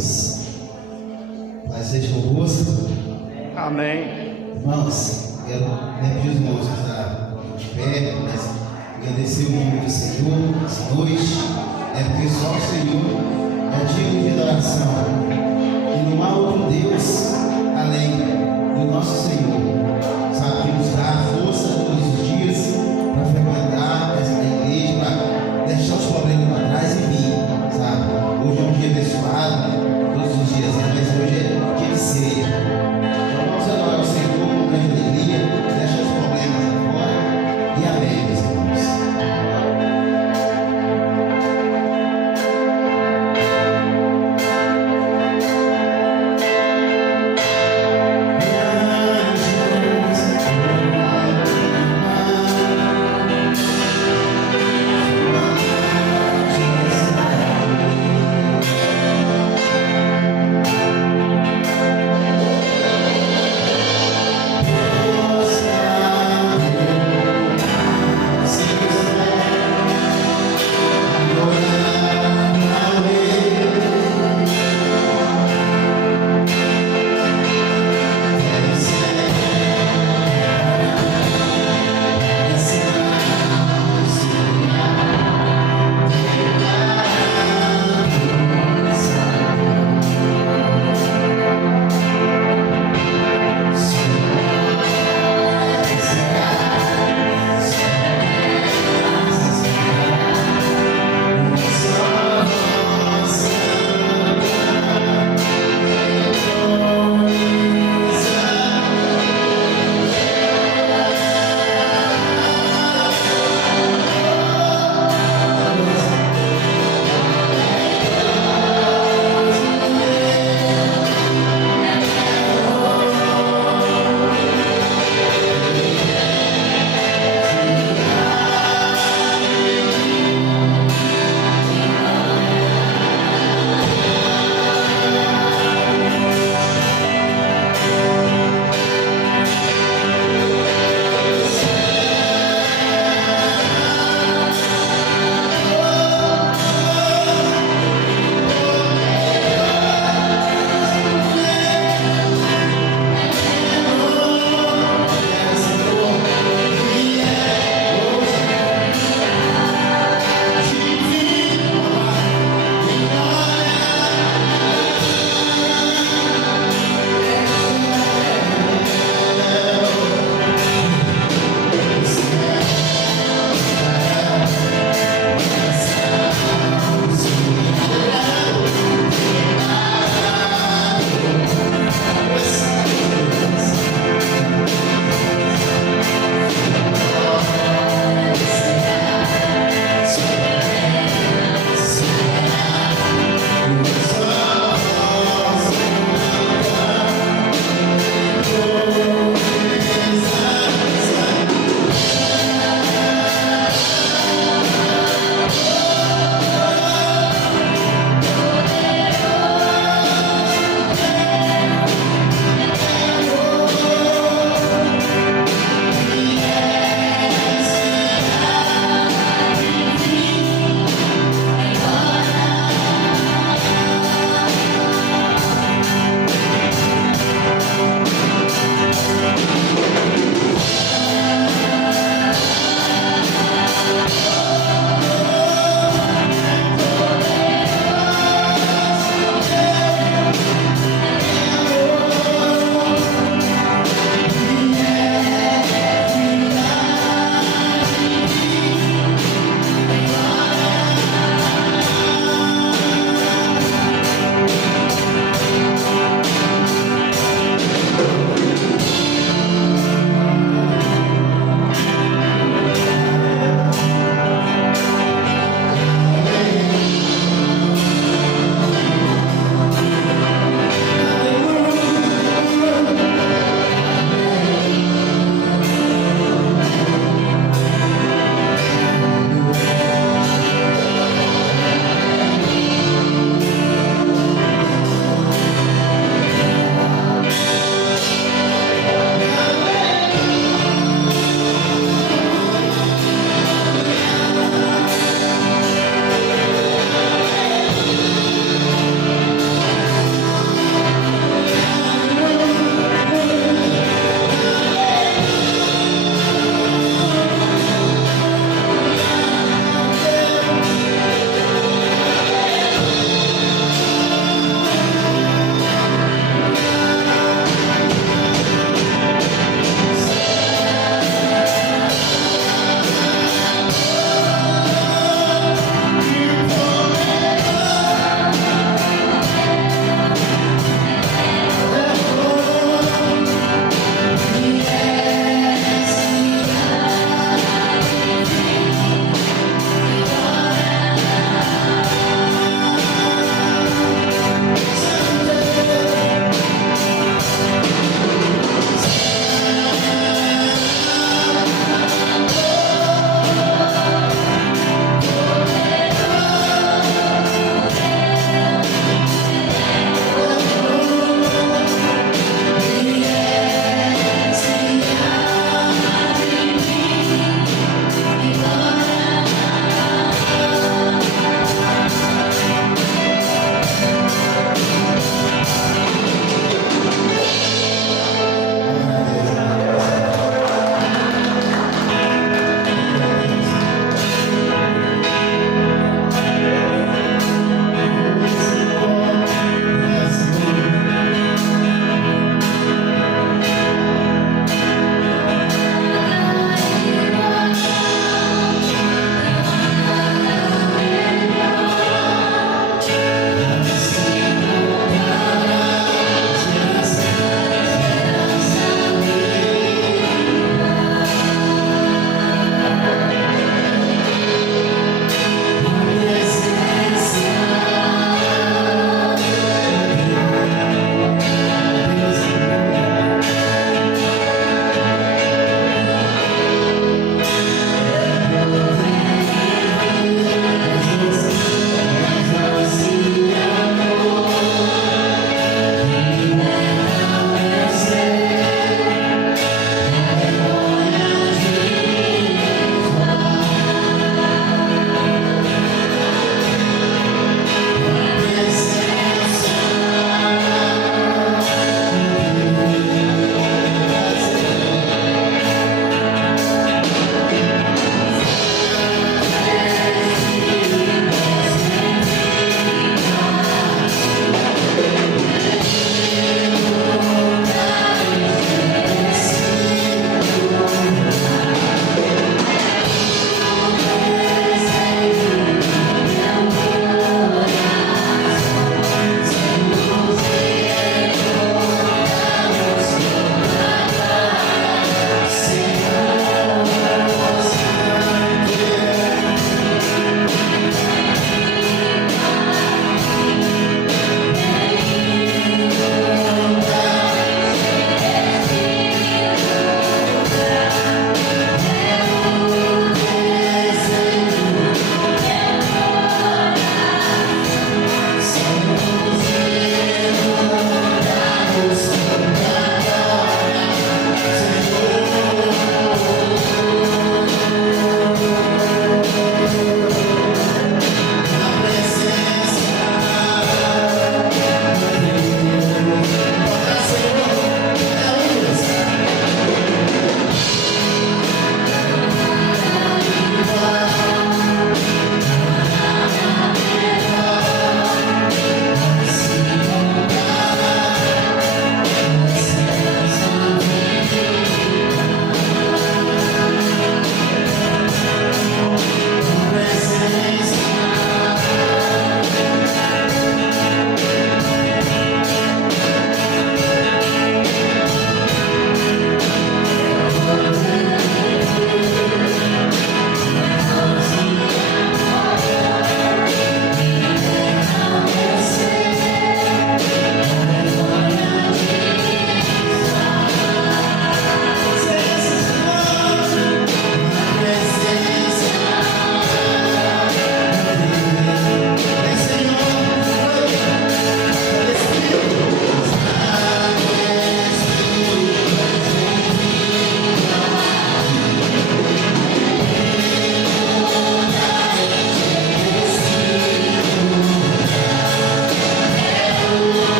Deus. Paz seja convosco. Amém. Irmãos, quero pedir os músicos de pé, mas agradecer o nome do Senhor essa noite. É porque só o Senhor é digno de adoração. E não há outro Deus além do nosso Senhor. Sabe, que nos dá força todos os dias para frequentar esta igreja, para deixar os problemas para trás e vir. Sabe? Hoje é um dia abençoado, todos os dias, mas hoje é dia de ceia. Então vamos adorar o Senhor com grande alegria, deixar os problemas agora e amém, meus irmãos. Anjo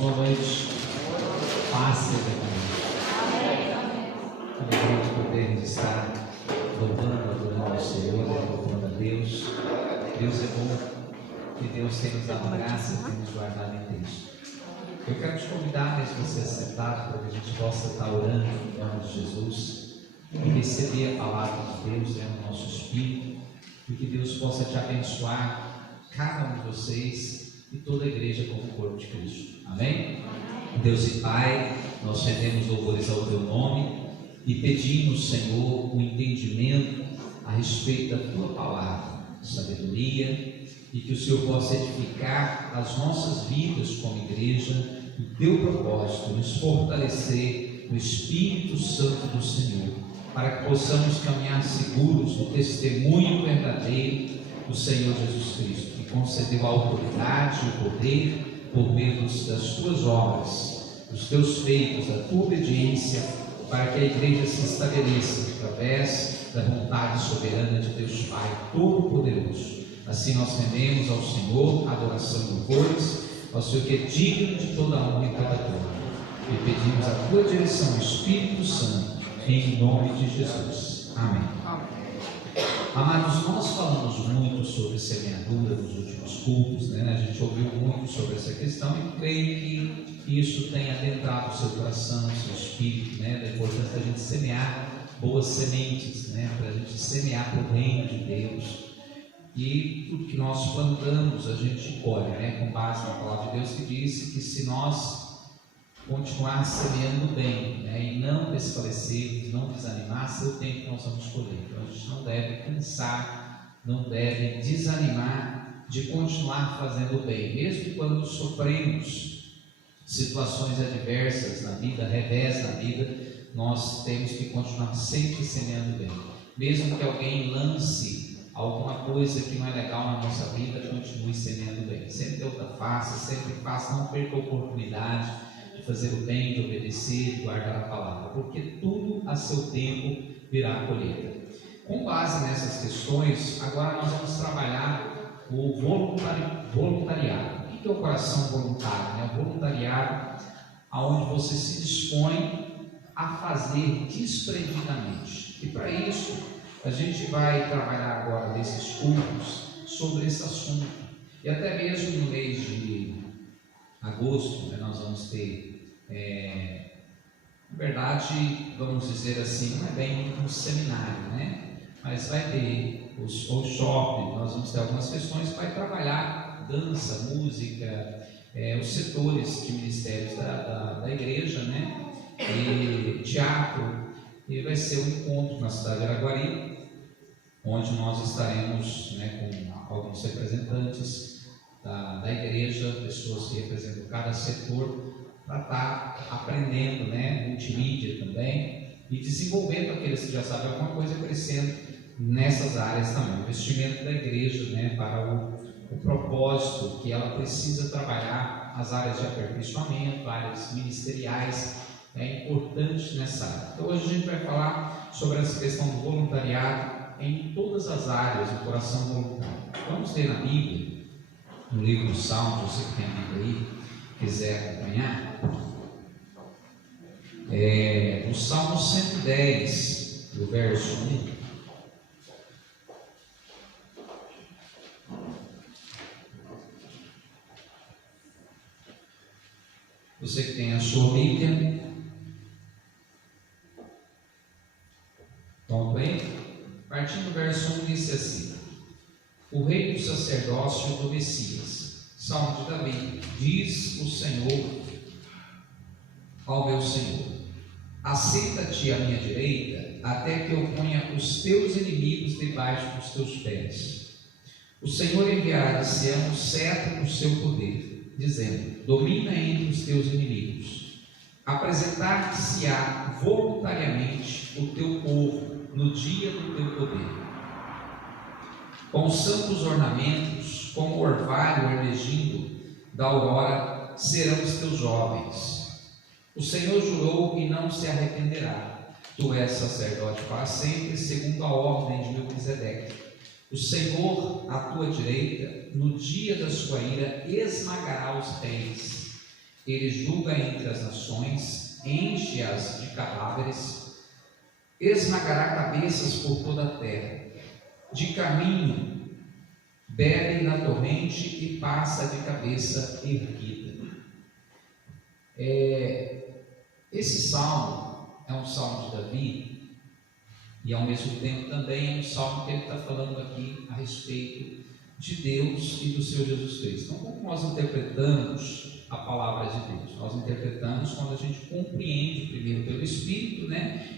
boa noite. Paz seja com alegria de podermos estar louvando, adorando o Senhor, louvando a Deus. Deus é bom e Deus tem nos dado graça, tem nos guardado em Cristo. Eu quero te convidar, mesmo você sentado, para que a gente possa estar orando em nome de Jesus e receber a palavra de Deus dentro do nosso espírito e que Deus possa te abençoar, cada um de vocês e toda a igreja como corpo de Cristo. Amém? Deus e Pai, nós rendemos louvores ao Teu nome e pedimos, Senhor, um entendimento a respeito da Tua palavra, sabedoria, e que o Senhor possa edificar as nossas vidas como igreja, o Teu propósito, nos fortalecer no Espírito Santo do Senhor, para que possamos caminhar seguros no testemunho verdadeiro do Senhor Jesus Cristo, que concedeu a autoridade e o poder por meio das Tuas obras, dos Teus feitos, da Tua obediência, para que a igreja se estabeleça através da vontade soberana de Deus Pai Todo-Poderoso. Assim nós rendemos ao Senhor adoração e louvores, ao Senhor que é digno de toda a honra e toda a glória. E pedimos a Tua direção, Espírito Santo, em nome de Jesus. Amém. Amados, nós falamos muito sobre semeadura nos últimos cultos, né? A gente ouviu muito sobre essa questão e creio que isso tem adentrado o seu coração, o seu espírito, né? Da importância da gente semear boas sementes, né? Para a gente semear para o reino de Deus. E tudo que nós plantamos a gente colhe, né? Com base na palavra de Deus que disse que se nós continuar semeando bem, né, e não desfalecer, não desanimar, seu tempo nós vamos colher. Então a gente não deve cansar, não deve desanimar de continuar fazendo bem, mesmo quando sofremos situações adversas na vida, revés na vida, nós temos que continuar sempre semeando bem. Mesmo que alguém lance alguma coisa que não é legal na nossa vida, continue semeando bem. Sempre dê outra face, sempre faça, não perca a oportunidade de fazer o bem, de obedecer, de guardar a palavra, porque tudo a seu tempo virá a colheita. Com base nessas questões, agora nós vamos trabalhar o voluntariado. O que é o coração voluntário? Né? O voluntariado, onde você se dispõe a fazer desprevenidamente. E para isso, a gente vai trabalhar agora nesses cultos sobre esse assunto. E até mesmo no mês de agosto, né, nós vamos ter, na verdade, vamos dizer assim, não é bem um seminário, né? Mas vai ter os workshops, nós vamos ter algumas questões, vai trabalhar dança, música, os setores de ministérios da igreja, né? E teatro, e vai ser um encontro na cidade de Araguari, onde nós estaremos, né, com alguns representantes da igreja, pessoas que representam cada setor, para estar aprendendo, né, multimídia também, e desenvolvendo aqueles que já sabem alguma coisa, crescendo nessas áreas também. O investimento da igreja, né, para o propósito que ela precisa trabalhar, as áreas de aperfeiçoamento, áreas ministeriais, é importante nessa área. Então hoje a gente vai falar sobre essa questão do voluntariado em todas as áreas do coração voluntário. Vamos ler na Bíblia, no livro dos Salmos, você que tem a Bíblia aí, quiser acompanhar, no Salmo 110, do verso 1. Você que tem a sua Bíblia, pronto aí? Partindo do verso 1, disse assim: o rei do sacerdócio do Messias, Salmo de Davi, diz o Senhor ao meu Senhor: assenta-te à minha direita, até que eu ponha os teus inimigos debaixo dos teus pés. O Senhor enviará de Sião o cetro do seu poder, dizendo: domina entre os teus inimigos. Apresentar-te-se-á voluntariamente o teu povo no dia do teu poder. Com santos ornamentos, como o orvalho emergindo da aurora, serão os teus jovens. O Senhor jurou e não se arrependerá. Tu és sacerdote para sempre, segundo a ordem de Melquisedeque. O Senhor, à tua direita, no dia da sua ira, esmagará os reis. Ele julga entre as nações, enche-as de cadáveres, esmagará cabeças por toda a terra. De caminho, bebe na torrente e passa de cabeça erguida. Esse salmo é um salmo de Davi e ao mesmo tempo também é um salmo que ele está falando aqui a respeito de Deus e do Senhor Jesus Cristo. Então, como nós interpretamos a palavra de Deus? Nós interpretamos quando a gente compreende primeiro pelo Espírito,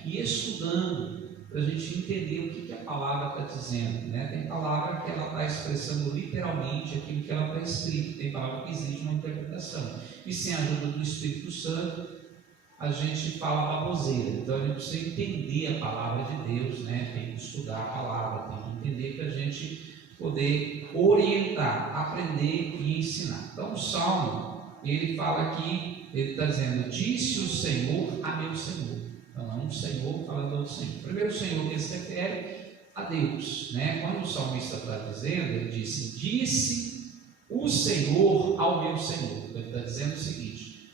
e estudando para a gente entender o que a palavra está dizendo, Tem palavra que ela está expressando literalmente aquilo que ela está escrito, tem palavra que exige uma interpretação, e sem a ajuda do Espírito Santo a gente fala baboseira. Então a gente precisa entender a palavra de Deus, tem que estudar a palavra, tem que entender para a gente poder orientar, aprender e ensinar. Então o Salmo, ele fala aqui, ele está dizendo: disse o Senhor a meu Senhor. Então é um Senhor falando ao Senhor. Primeiro o Senhor que se refere a Deus, Quando o salmista está dizendo, ele disse o Senhor ao meu Senhor. Ele está dizendo o seguinte: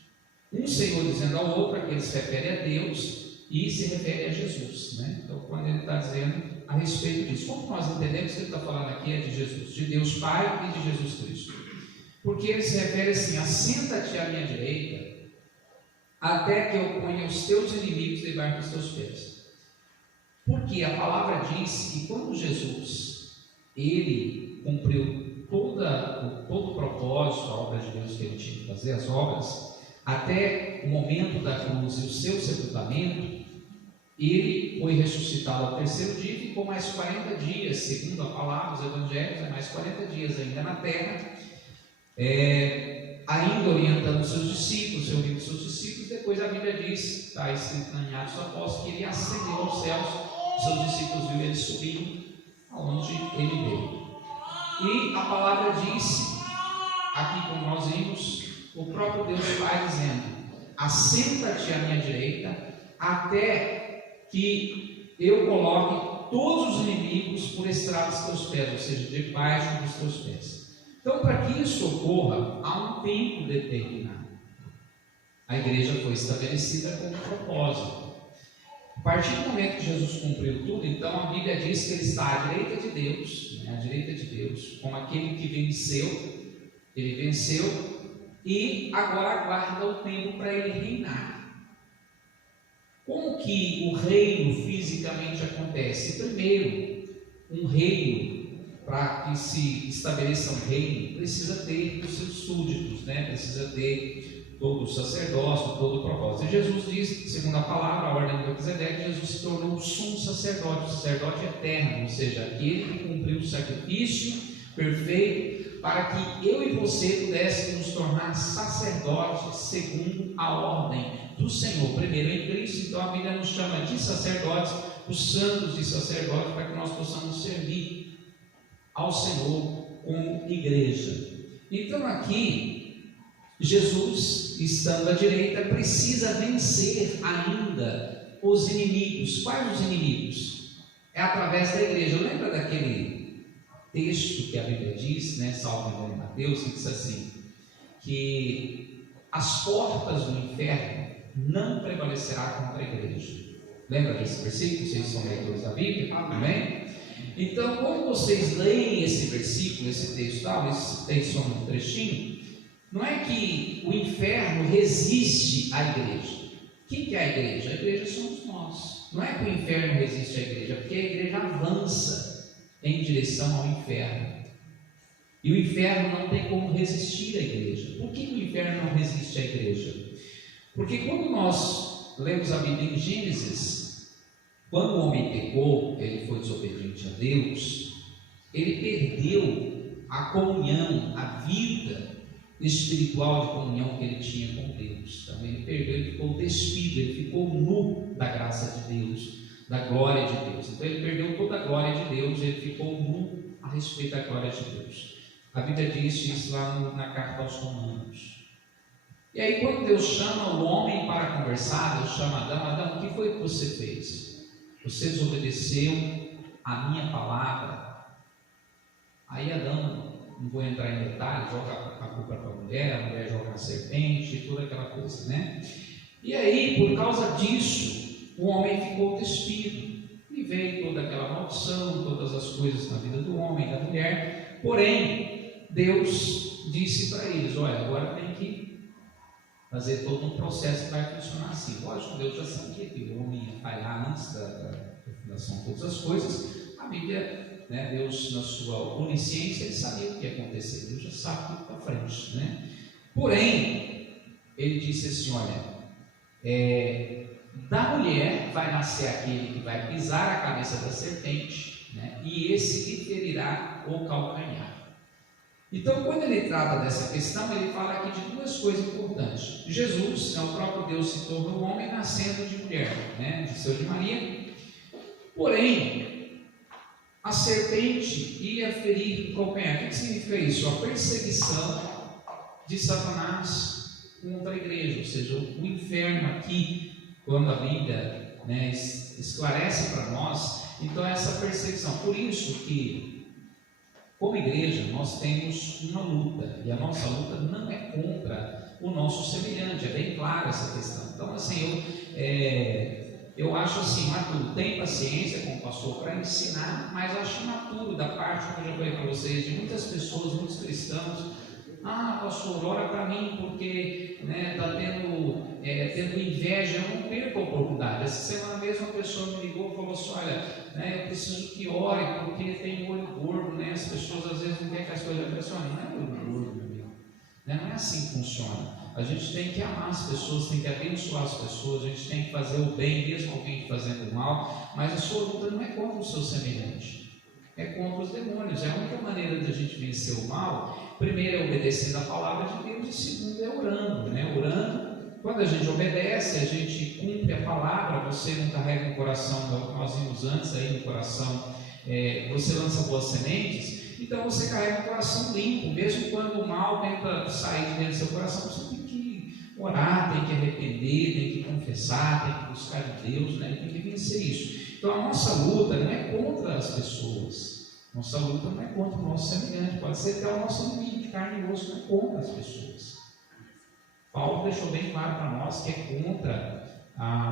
um Senhor dizendo ao outro, aquele se refere a Deus e se refere a Jesus, Então quando ele está dizendo a respeito disso, como nós entendemos que ele está falando aqui é de Jesus, de Deus Pai e de Jesus Cristo? Porque ele se refere assim: assenta-te à minha direita, até que eu ponha os teus inimigos debaixo dos teus pés. Porque a palavra diz que quando Jesus, ele cumpriu todo o propósito, a obra de Deus que ele tinha que fazer, as obras, até o momento da cruz e o seu sepultamento, ele foi ressuscitado ao terceiro dia e ficou mais 40 dias, segundo a palavra dos evangelhos, mais 40 dias ainda na terra, ainda orientando os seus discípulos, reunindo os seus discípulos. Depois a Bíblia diz, está escrito em Atos dos Apóstolos, que ele ascendeu aos céus, os seus discípulos viram ele subindo aonde ele veio. E a palavra disse, aqui como nós vimos, o próprio Deus Pai dizendo: assenta-te à minha direita, até que eu coloque todos os inimigos por estrada dos teus pés, ou seja, debaixo dos teus pés. Então, para que isso ocorra, há um tempo determinado. A igreja foi estabelecida com um propósito. A partir do momento que Jesus cumpriu tudo, então a Bíblia diz que ele está à direita de Deus, à direita de Deus, como aquele que venceu. Ele venceu e agora aguarda o tempo para ele reinar. Como que o reino fisicamente acontece? Primeiro, um reino, para que se estabeleça um reino, precisa ter os seus súditos, precisa ter todo o sacerdócio, todo o propósito. E Jesus diz, segundo a palavra, a ordem de Melquisedeque, Jesus se tornou o sumo sacerdote, o sacerdote eterno, ou seja, aquele que cumpriu o sacrifício perfeito, para que eu e você pudéssemos nos tornar sacerdotes segundo a ordem do Senhor. Primeiro em Cristo, então a Bíblia nos chama de sacerdotes, os santos de sacerdotes, para que nós possamos servir ao Senhor como igreja. Então aqui, Jesus, estando à direita, precisa vencer ainda os inimigos. Quais os inimigos? É através da igreja. Lembra daquele texto que a Bíblia diz, salvo engano em Mateus, que diz assim, que as portas do inferno não prevalecerá contra a igreja. Lembra desse versículo? Vocês são leitores da Bíblia? Amém? Então, quando vocês leem esse versículo, esse texto, esse texto só um trechinho, não é que o inferno resiste à igreja. Quem que é a igreja? A igreja somos nós. Não é que o inferno resiste à igreja, porque a igreja avança em direção ao inferno. E o inferno não tem como resistir à igreja. Por que o inferno não resiste à igreja? Porque quando nós lemos a Bíblia em Gênesis, quando o homem pecou, ele foi desobediente a Deus, ele perdeu a comunhão, a vida espiritual de comunhão que ele tinha com Deus. Então ele perdeu, ele ficou despido, ele ficou nu da graça de Deus, da glória de Deus. Então ele perdeu toda a glória de Deus, ele ficou nu a respeito da glória de Deus. A Bíblia diz isso lá na carta aos Romanos. E aí quando Deus chama o homem para conversar, Deus chama Adão: Adão, o que foi que você fez? Você desobedeceu a minha palavra. Aí Adão, não vou entrar em detalhes, joga a culpa para o a mulher joga na serpente, toda aquela coisa, né? E aí, por causa disso, o homem ficou despido, e veio toda aquela maldição, todas as coisas na vida do homem e da mulher. Porém, Deus disse para eles: olha, agora tem que fazer todo um processo que vai funcionar assim. Lógico, Deus já sabia que o homem ia falhar antes da fundação de todas as coisas. A Bíblia, né, Deus, na sua onisciência, ele sabia o que ia acontecer. Deus já sabe tudo para frente, né? Porém, ele disse assim: olha, da mulher vai nascer aquele que vai pisar a cabeça da serpente, né, e esse lhe ferirá o calcanhar. Então, quando ele trata dessa questão, ele fala aqui de duas coisas importantes. Jesus, o próprio Deus, se tornou homem nascendo de mulher, né, de seu de Maria. Porém, a serpente ia ferir o calcanhar. O que significa isso? A perseguição de Satanás contra a igreja, ou seja, o inferno aqui, quando a Bíblia, né, esclarece para nós, então essa perseguição. Por isso que, como igreja, nós temos uma luta, e a nossa luta não é contra o nosso semelhante, é bem clara essa questão. Então, assim, eu acho assim, imaturo, tem paciência como pastor para ensinar, mas acho imaturo da parte, como eu já falei para vocês, de muitas pessoas, muitos cristãos: ah, pastor, ora para mim porque está tendo inveja. Eu não perco a oportunidade. Essa semana mesmo uma pessoa me ligou e falou assim: olha, eu preciso que ore porque tem olho gordo, né? As pessoas às vezes não querem que as coisas funcionem. Não é olho gordo, meu amigo, não é assim que funciona. A gente tem que amar as pessoas, tem que abençoar as pessoas, a gente tem que fazer o bem mesmo alguém fazendo o mal, mas a sua luta não é contra o seu semelhante, é contra os demônios. É a única maneira de a gente vencer o mal. Primeiro é obedecendo a palavra de Deus, e segundo é orando, né? Orando, quando a gente obedece, a gente cumpre a palavra. Você não carrega no coração, nós vimos antes aí no coração, você lança boas sementes, então você carrega o coração limpo. Mesmo quando o mal tenta sair de dentro do seu coração, você tem que orar, tem que arrepender, tem que confessar, tem que buscar de Deus, né? Tem que vencer isso. Então a nossa luta não é contra as pessoas. Nossa luta não é contra o nosso semelhante, pode ser até o nosso inimigo de carne e osso, não é contra as pessoas. Paulo deixou bem claro para nós que é contra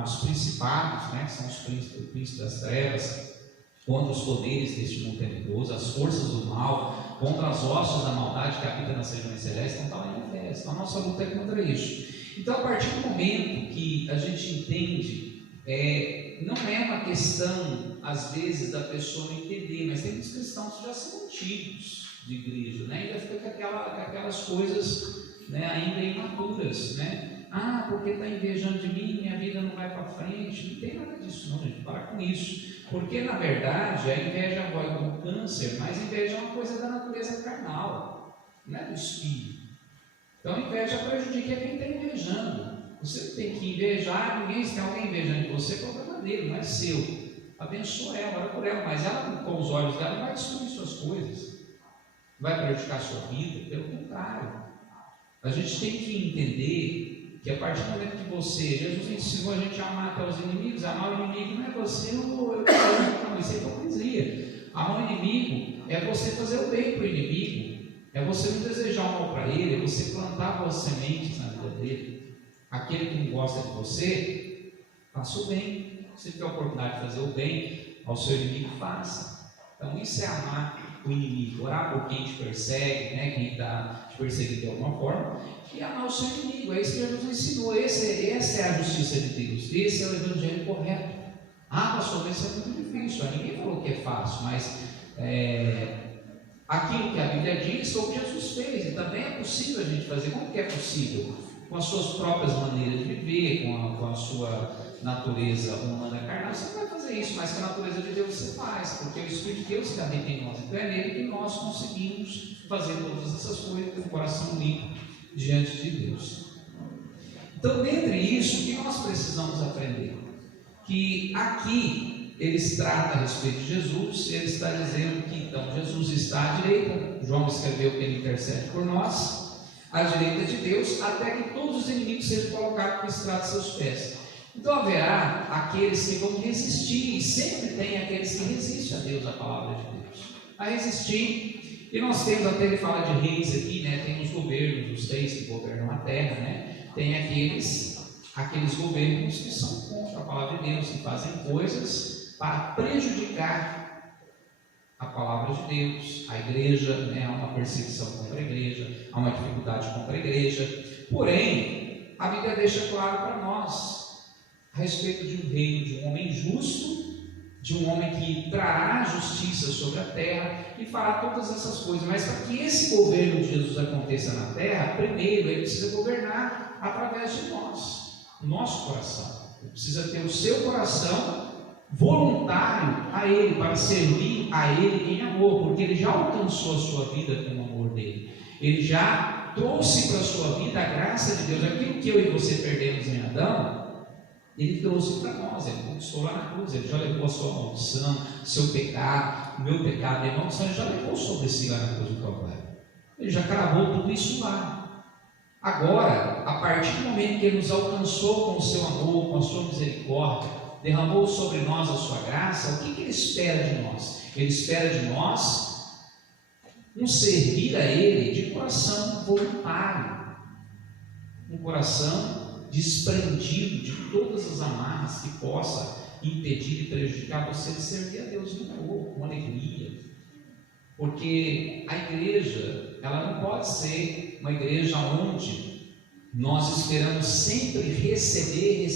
os principados, né, que são os príncipes das trevas, contra os poderes deste mundo tenebroso, as forças do mal, contra as hostes da maldade que habita nas regiões celestes. Então está lá em Efésios. Então a nossa luta é contra isso. Então, a partir do momento que a gente entende, não é uma questão, às vezes, da pessoa não entender, mas tem muitos cristãos que já são antigos de igreja, né? Ainda fica com aquelas coisas, né, ainda imaturas, né? Ah, porque está invejando de mim, minha vida não vai para frente. Não tem nada disso, não, gente. Para com isso. Porque, na verdade, a inveja vai como câncer, mas a inveja é uma coisa da natureza carnal, não é do espírito. Então, a inveja prejudica quem está invejando. Você não tem que invejar ninguém. Se tem alguém invejando de você, é problema dele, não é seu. Abençoa ela, ora por ela, mas ela, com os olhos dela, não vai destruir suas coisas, vai prejudicar a sua vida. Pelo contrário, a gente tem que entender que a partir do momento que Jesus ensinou a gente a amar até os inimigos. Amar o inimigo não é você não, isso é hipocrisia. Amar o inimigo é você fazer o bem para o inimigo, é você não desejar o mal para ele, é você plantar boas sementes na vida dele. Aquele que não gosta de você, faça o bem. Se tiver a oportunidade de fazer o bem ao seu inimigo, faça. Então isso é amar o inimigo, orar por quem te persegue, né, quem está te perseguindo de alguma forma, e amar o seu inimigo. É isso que Jesus ensinou. Essa é a justiça de Deus, esse é o evangelho correto. Ah, pastor, isso é muito difícil. Ninguém falou que é fácil, mas aquilo que a Bíblia diz foi o que Jesus fez, e também é possível a gente fazer. Como que é possível? Com as suas próprias maneiras de viver, com a sua natureza humana carnal, você não vai fazer isso, mas com a natureza de Deus você faz, porque o Espírito de Deus que habita em nós, então é nele que nós conseguimos fazer todas essas coisas com o coração limpo diante de Deus. Então, dentre isso, o que nós precisamos aprender? Que aqui eles tratam a respeito de Jesus, ele está dizendo que então Jesus está à direita, João escreveu que ele intercede por nós, à direita de Deus, até que todos os inimigos sejam colocados por estrado de seus pés. Então haverá aqueles que vão resistir, e sempre tem aqueles que resistem a Deus, a palavra de Deus, a resistir. E nós temos, até ele fala de reis aqui, né? Tem os governos, os reis que governam a terra, né? Tem aqueles governos que são contra a palavra de Deus, que fazem coisas para prejudicar a palavra de Deus, a igreja, né? Há uma perseguição contra a igreja, há uma dificuldade contra a igreja. Porém, a Bíblia deixa claro para nós a respeito de um reino, de um homem justo, de um homem que trará justiça sobre a terra e fará todas essas coisas. Mas para que esse governo de Jesus aconteça na terra, primeiro ele precisa governar através de nós, o nosso coração. Ele precisa ter o seu coração voluntário a Ele, para servir a Ele em amor, porque Ele já alcançou a sua vida com o amor dEle. Ele já trouxe para a sua vida a graça de Deus. Aquilo que eu e você perdemos em Adão, Ele trouxe para nós. Ele conquistou lá na cruz. Ele já levou a sua maldição, seu pecado, o meu pecado, a maldição. Ele já levou sobre si lá na cruz do Calvário. Ele já cravou tudo isso lá. Agora, a partir do momento que Ele nos alcançou com o seu amor, com a sua misericórdia, derramou sobre nós a sua graça, o que Ele espera de nós? Ele espera de nós um servir a Ele de coração voluntário, um coração desprendido de todas as amarras que possa impedir e prejudicar você de servir a Deus em amor, com alegria. Porque a igreja, ela não pode ser uma igreja onde nós esperamos sempre receber,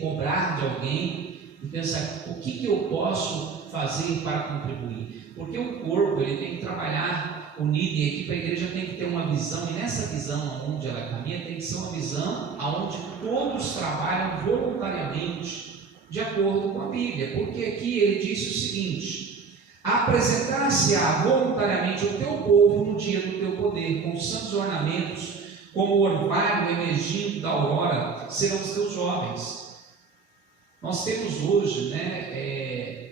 cobrar de alguém e pensar, o que eu posso fazer para contribuir? Porque o corpo, ele tem que trabalhar unido, e a equipe da igreja tem que ter uma visão, e nessa visão onde ela caminha, tem que ser uma visão onde todos trabalham voluntariamente, de acordo com a Bíblia. Porque aqui ele disse o seguinte: apresentar-se-á voluntariamente o teu povo no dia do teu poder, com santos ornamentos, como o orvalho emergindo da aurora, serão os teus jovens. Nós temos hoje,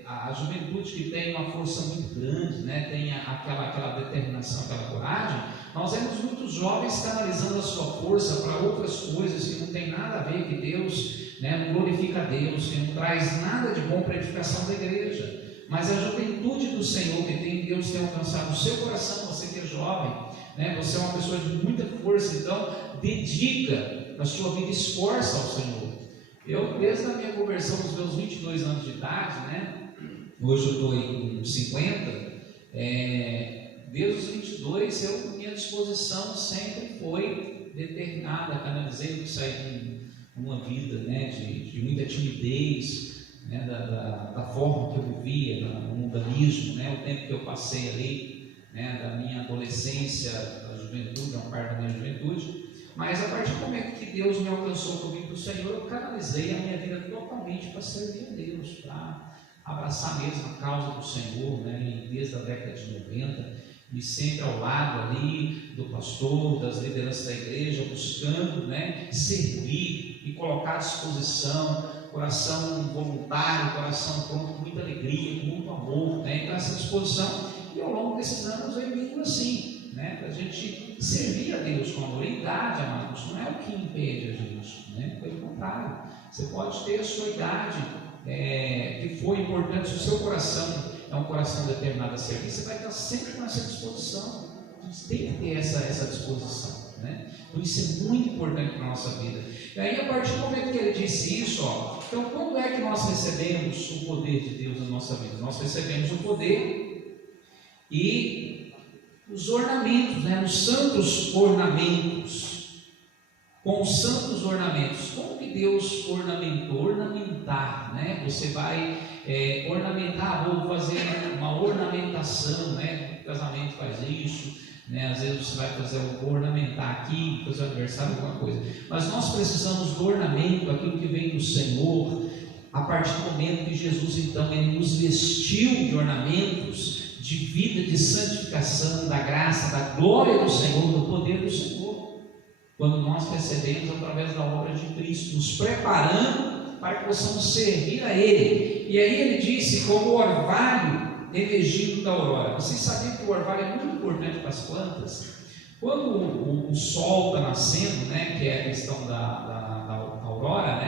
a juventude que tem uma força muito grande, tem aquela determinação, aquela coragem. Nós vemos muitos jovens canalizando a sua força para outras coisas que não tem nada a ver, que Deus não glorifica a Deus, que não traz nada de bom para a edificação da igreja. Mas a juventude do Senhor, que Deus tem alcançado o seu coração, você que é jovem, você é uma pessoa de muita força, então dedica a sua vida, esforça ao Senhor. Eu, desde a minha conversão, nos meus 22 anos de idade, hoje eu estou com 50, desde os 22, minha disposição sempre foi determinada, canalizei que saí de uma vida de muita timidez, da forma que eu vivia, no mundanismo, o tempo que eu passei ali, da minha adolescência, da juventude, uma parte da minha juventude. Mas a partir do momento que Deus me alcançou comigo para o Senhor, eu canalizei a minha vida totalmente para servir a Deus, para abraçar mesmo a causa do Senhor, desde a década de 90, e sempre ao lado ali do pastor, das lideranças da igreja, buscando servir e colocar à disposição, coração voluntário, coração pronto, com muita alegria, com muito amor, então essa disposição. E ao longo desses anos eu vivo assim, para a gente servir a Deus com amor. A idade, amados, não é o que impede a gente, pelo contrário, você pode ter a sua idade, que foi importante. Se o seu coração é um coração determinado a servir, você vai estar sempre com essa disposição. A gente tem que ter essa disposição, Então isso é muito importante para a nossa vida. E aí, a partir do momento que ele disse isso, então quando é que nós recebemos o poder de Deus na nossa vida? Nós recebemos o poder e os ornamentos, os santos ornamentos. Com os santos ornamentos, como que Deus ornamentou? Ornamentar, Você vai ornamentar, vou fazer uma ornamentação, O casamento faz isso, Às vezes você vai ornamentar aqui, fazer aniversário, alguma coisa. Mas nós precisamos do ornamento, aquilo que vem do Senhor, a partir do momento que Jesus, então, Ele nos vestiu de ornamentos, de vida, de santificação, da graça, da glória do Senhor, do poder do Senhor. Quando nós recebemos através da obra de Cristo, nos preparando para que possamos servir a Ele. E aí ele disse, como o orvalho emergindo da aurora. Vocês sabiam que o orvalho é muito importante para as plantas? Quando o sol está nascendo, que é a questão da aurora,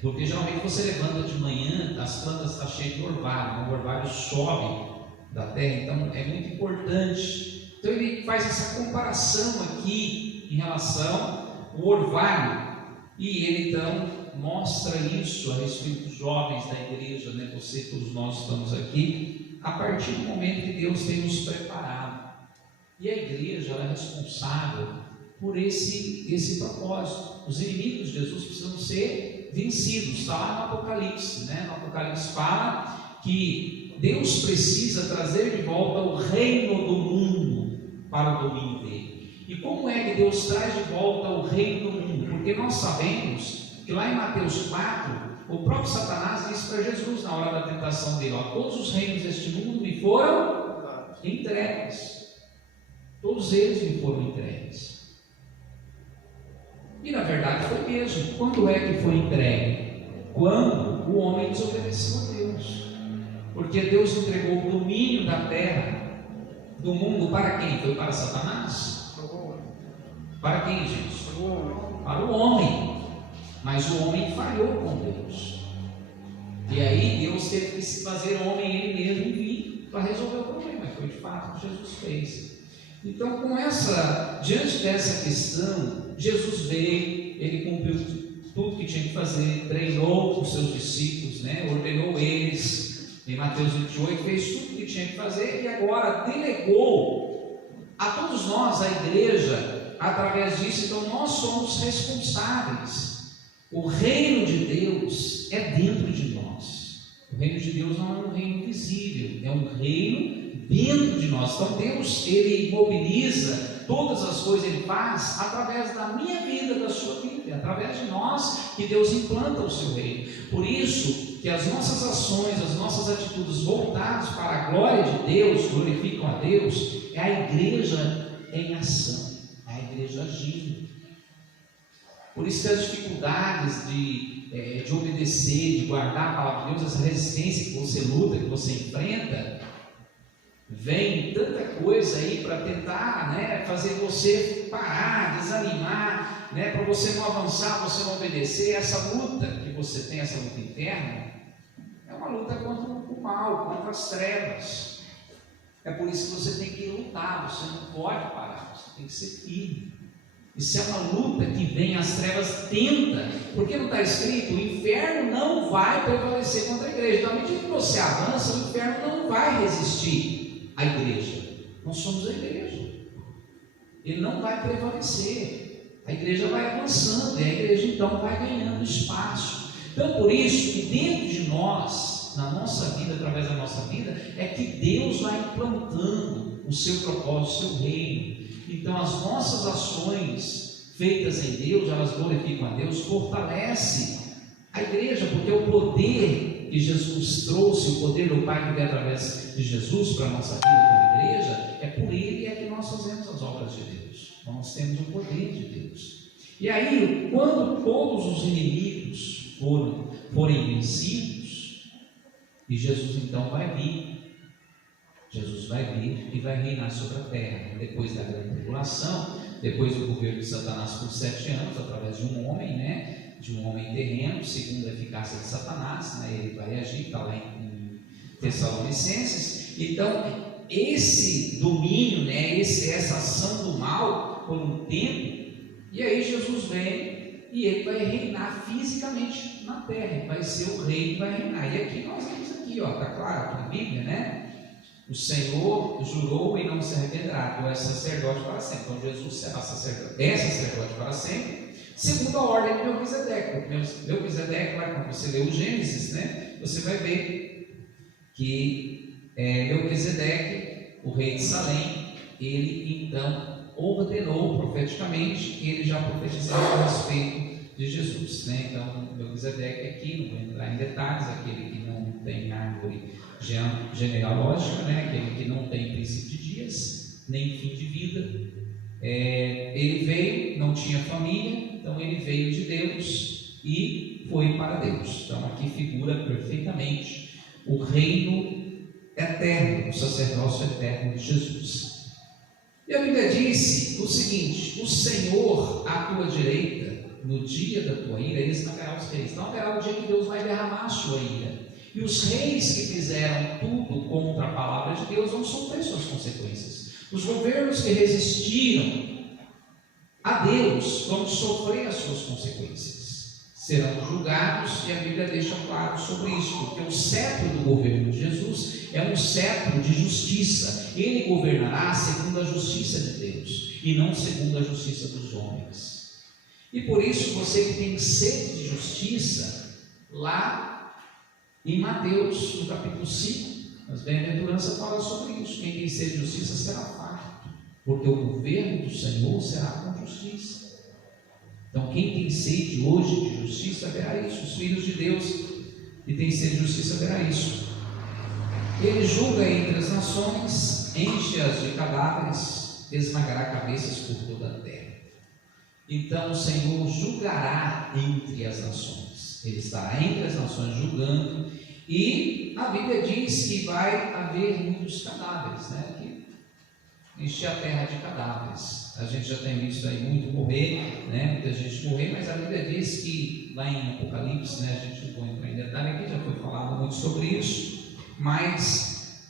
porque geralmente você levanta de manhã, as plantas estão cheias de orvalho, o orvalho sobe, da terra. Então é muito importante. Então ele faz essa comparação aqui em relação ao orvalho, e ele então mostra isso a respeito dos jovens da igreja, né? Você, todos nós estamos aqui a partir do momento que Deus tem nos preparado, e a igreja ela é responsável por esse propósito. Os inimigos de Jesus precisam ser vencidos. Está lá no Apocalipse, né? No Apocalipse fala que Deus precisa trazer de volta o reino do mundo para o domínio dele. E como é que Deus traz de volta o reino do mundo? Porque nós sabemos que lá em Mateus 4, o próprio Satanás disse para Jesus na hora da tentação dele: ó, todos os reinos deste mundo me foram entregues. Todos eles me foram entregues. E na verdade foi mesmo. Quando é que foi entregue? Quando o homem desobedeceu a Deus. Porque Deus entregou o domínio da terra, do mundo, para quem? Foi para Satanás? Para quem, gente? Para o homem. Mas o homem falhou com Deus. E aí Deus teve que se fazer homem ele mesmo e vir para resolver o problema. Foi de fato o que Jesus fez. Então, diante dessa questão, Jesus veio, ele cumpriu tudo que tinha que fazer, treinou os seus discípulos, né? Ordenou eles, em Mateus 28, fez tudo que tinha que fazer e agora delegou a todos nós, a igreja, através disso. Então nós somos responsáveis. O reino de Deus é dentro de nós. O reino de Deus não é um reino visível, é um reino dentro de nós. Então Deus, ele mobiliza todas as coisas, ele faz através da minha vida, da sua vida, através de nós que Deus implanta o seu reino. Por isso que as nossas ações, as nossas atitudes voltadas para a glória de Deus, glorificam a Deus, é a igreja em ação, é a igreja agindo. Por isso que as dificuldades de obedecer, de guardar a palavra de Deus, essa resistência que você luta, que você enfrenta, vem tanta coisa aí para tentar, né, fazer você parar, desanimar, né, para você não avançar, você não obedecer. Essa luta que você tem, essa luta interna, é uma luta contra o mal, contra as trevas. É por isso que você tem que lutar, você não pode parar, você tem que ser firme. Isso é uma luta que vem, as trevas tenta, porque não está escrito, o inferno não vai prevalecer contra a igreja. Então, à medida que você avança, o inferno não vai resistir à igreja. Nós somos a igreja. Ele não vai prevalecer. A igreja vai avançando, e a igreja então vai ganhando espaço. Então, por isso que dentro de nós, na nossa vida, através da nossa vida, é que Deus vai implantando o seu propósito, o seu reino. Então as nossas ações feitas em Deus, elas glorificam a Deus, fortalece a igreja, porque o poder que Jesus trouxe, o poder do Pai que veio através de Jesus para a nossa vida como igreja, é por Ele é que nós fazemos as obras de Deus. Nós temos o poder de Deus. E aí, quando todos os inimigos forem vencidos, e Jesus então vai vir, Jesus vai vir e vai reinar sobre a terra, depois da grande tribulação, depois do governo de Satanás por 7 anos, através de um homem, né, de um homem terreno, segundo a eficácia de Satanás, né, ele vai agir, está lá em Tessalonicenses. Então, esse domínio, né, essa ação do mal por um tempo, e aí Jesus vem e ele vai reinar fisicamente na terra, ele vai ser o rei que vai reinar. E aqui nós temos aqui, ó, está claro aqui na Bíblia, né? O Senhor jurou e não se arrependerá, tu és sacerdote para sempre. Então Jesus é sacerdote para sempre, segundo a ordem de Melquisedeque. Melquisedeque, quando você lê o Gênesis, né, você vai ver que Melquisedeque, o rei de Salém, ele então ordenou profeticamente, que ele já profetizava a respeito de Jesus, né? Então Melquisedeque aqui, não vou entrar em detalhes, aquele que não tem árvore genealógica, né? Aquele que não tem princípio de dias, nem fim de vida. Ele veio, não tinha família, então ele veio de Deus e foi para Deus. Então aqui figura perfeitamente o reino eterno, o sacerdócio eterno de Jesus. E a Bíblia disse o seguinte: o Senhor à tua direita, no dia da tua ira, eles não haverá os reis. Não haverá o dia que Deus vai derramar a sua ira. E os reis que fizeram tudo contra a palavra de Deus vão sofrer suas consequências. Os governos que resistiram a Deus vão sofrer as suas consequências. Serão julgados, e a Bíblia deixa claro sobre isso, porque o cetro do governo de Jesus é um cetro de justiça. Ele governará segundo a justiça de Deus e não segundo a justiça dos homens. E por isso, você que tem sede de justiça, lá em Mateus, no capítulo 5, as bem-aventuranças falam sobre isso. Quem tem sede de justiça será farto, porque o governo do Senhor será com justiça. Então, quem tem sede hoje de justiça verá isso. Os filhos de Deus que têm sede de justiça verá isso. Ele julga entre as nações, enche-as de cadáveres, esmagará cabeças por toda a terra. Então o Senhor julgará entre as nações. Ele estará entre as nações julgando, e a Bíblia diz que vai haver muitos cadáveres, né? Que encher a terra de cadáveres. A gente já tem visto aí muito morrer, né? Muita gente morrer, mas a Bíblia diz que lá em Apocalipse, né? A gente não vai entrar em detalhe aqui, já foi falado muito sobre isso, mas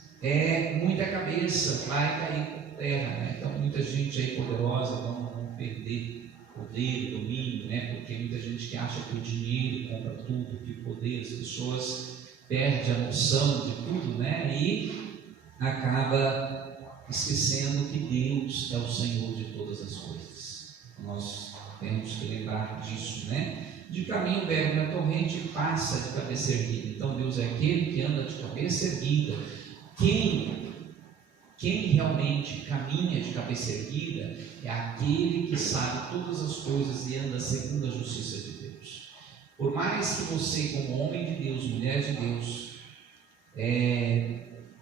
muita cabeça vai cair por terra, né? Então muita gente aí poderosa vão perder poder, domínio, né? Porque muita gente que acha que o dinheiro compra tudo, que o poder, as pessoas perdem a noção de tudo, né? E acaba esquecendo que Deus é o Senhor de todas as coisas. Nós temos que lembrar disso, né? De caminho velho na torrente passa de cabeça erguida. Então Deus é aquele que anda de cabeça erguida. Quem realmente caminha de cabeça erguida é aquele que sabe todas as coisas e anda segundo a justiça de Deus. Por mais que você, como homem de Deus, mulher de Deus,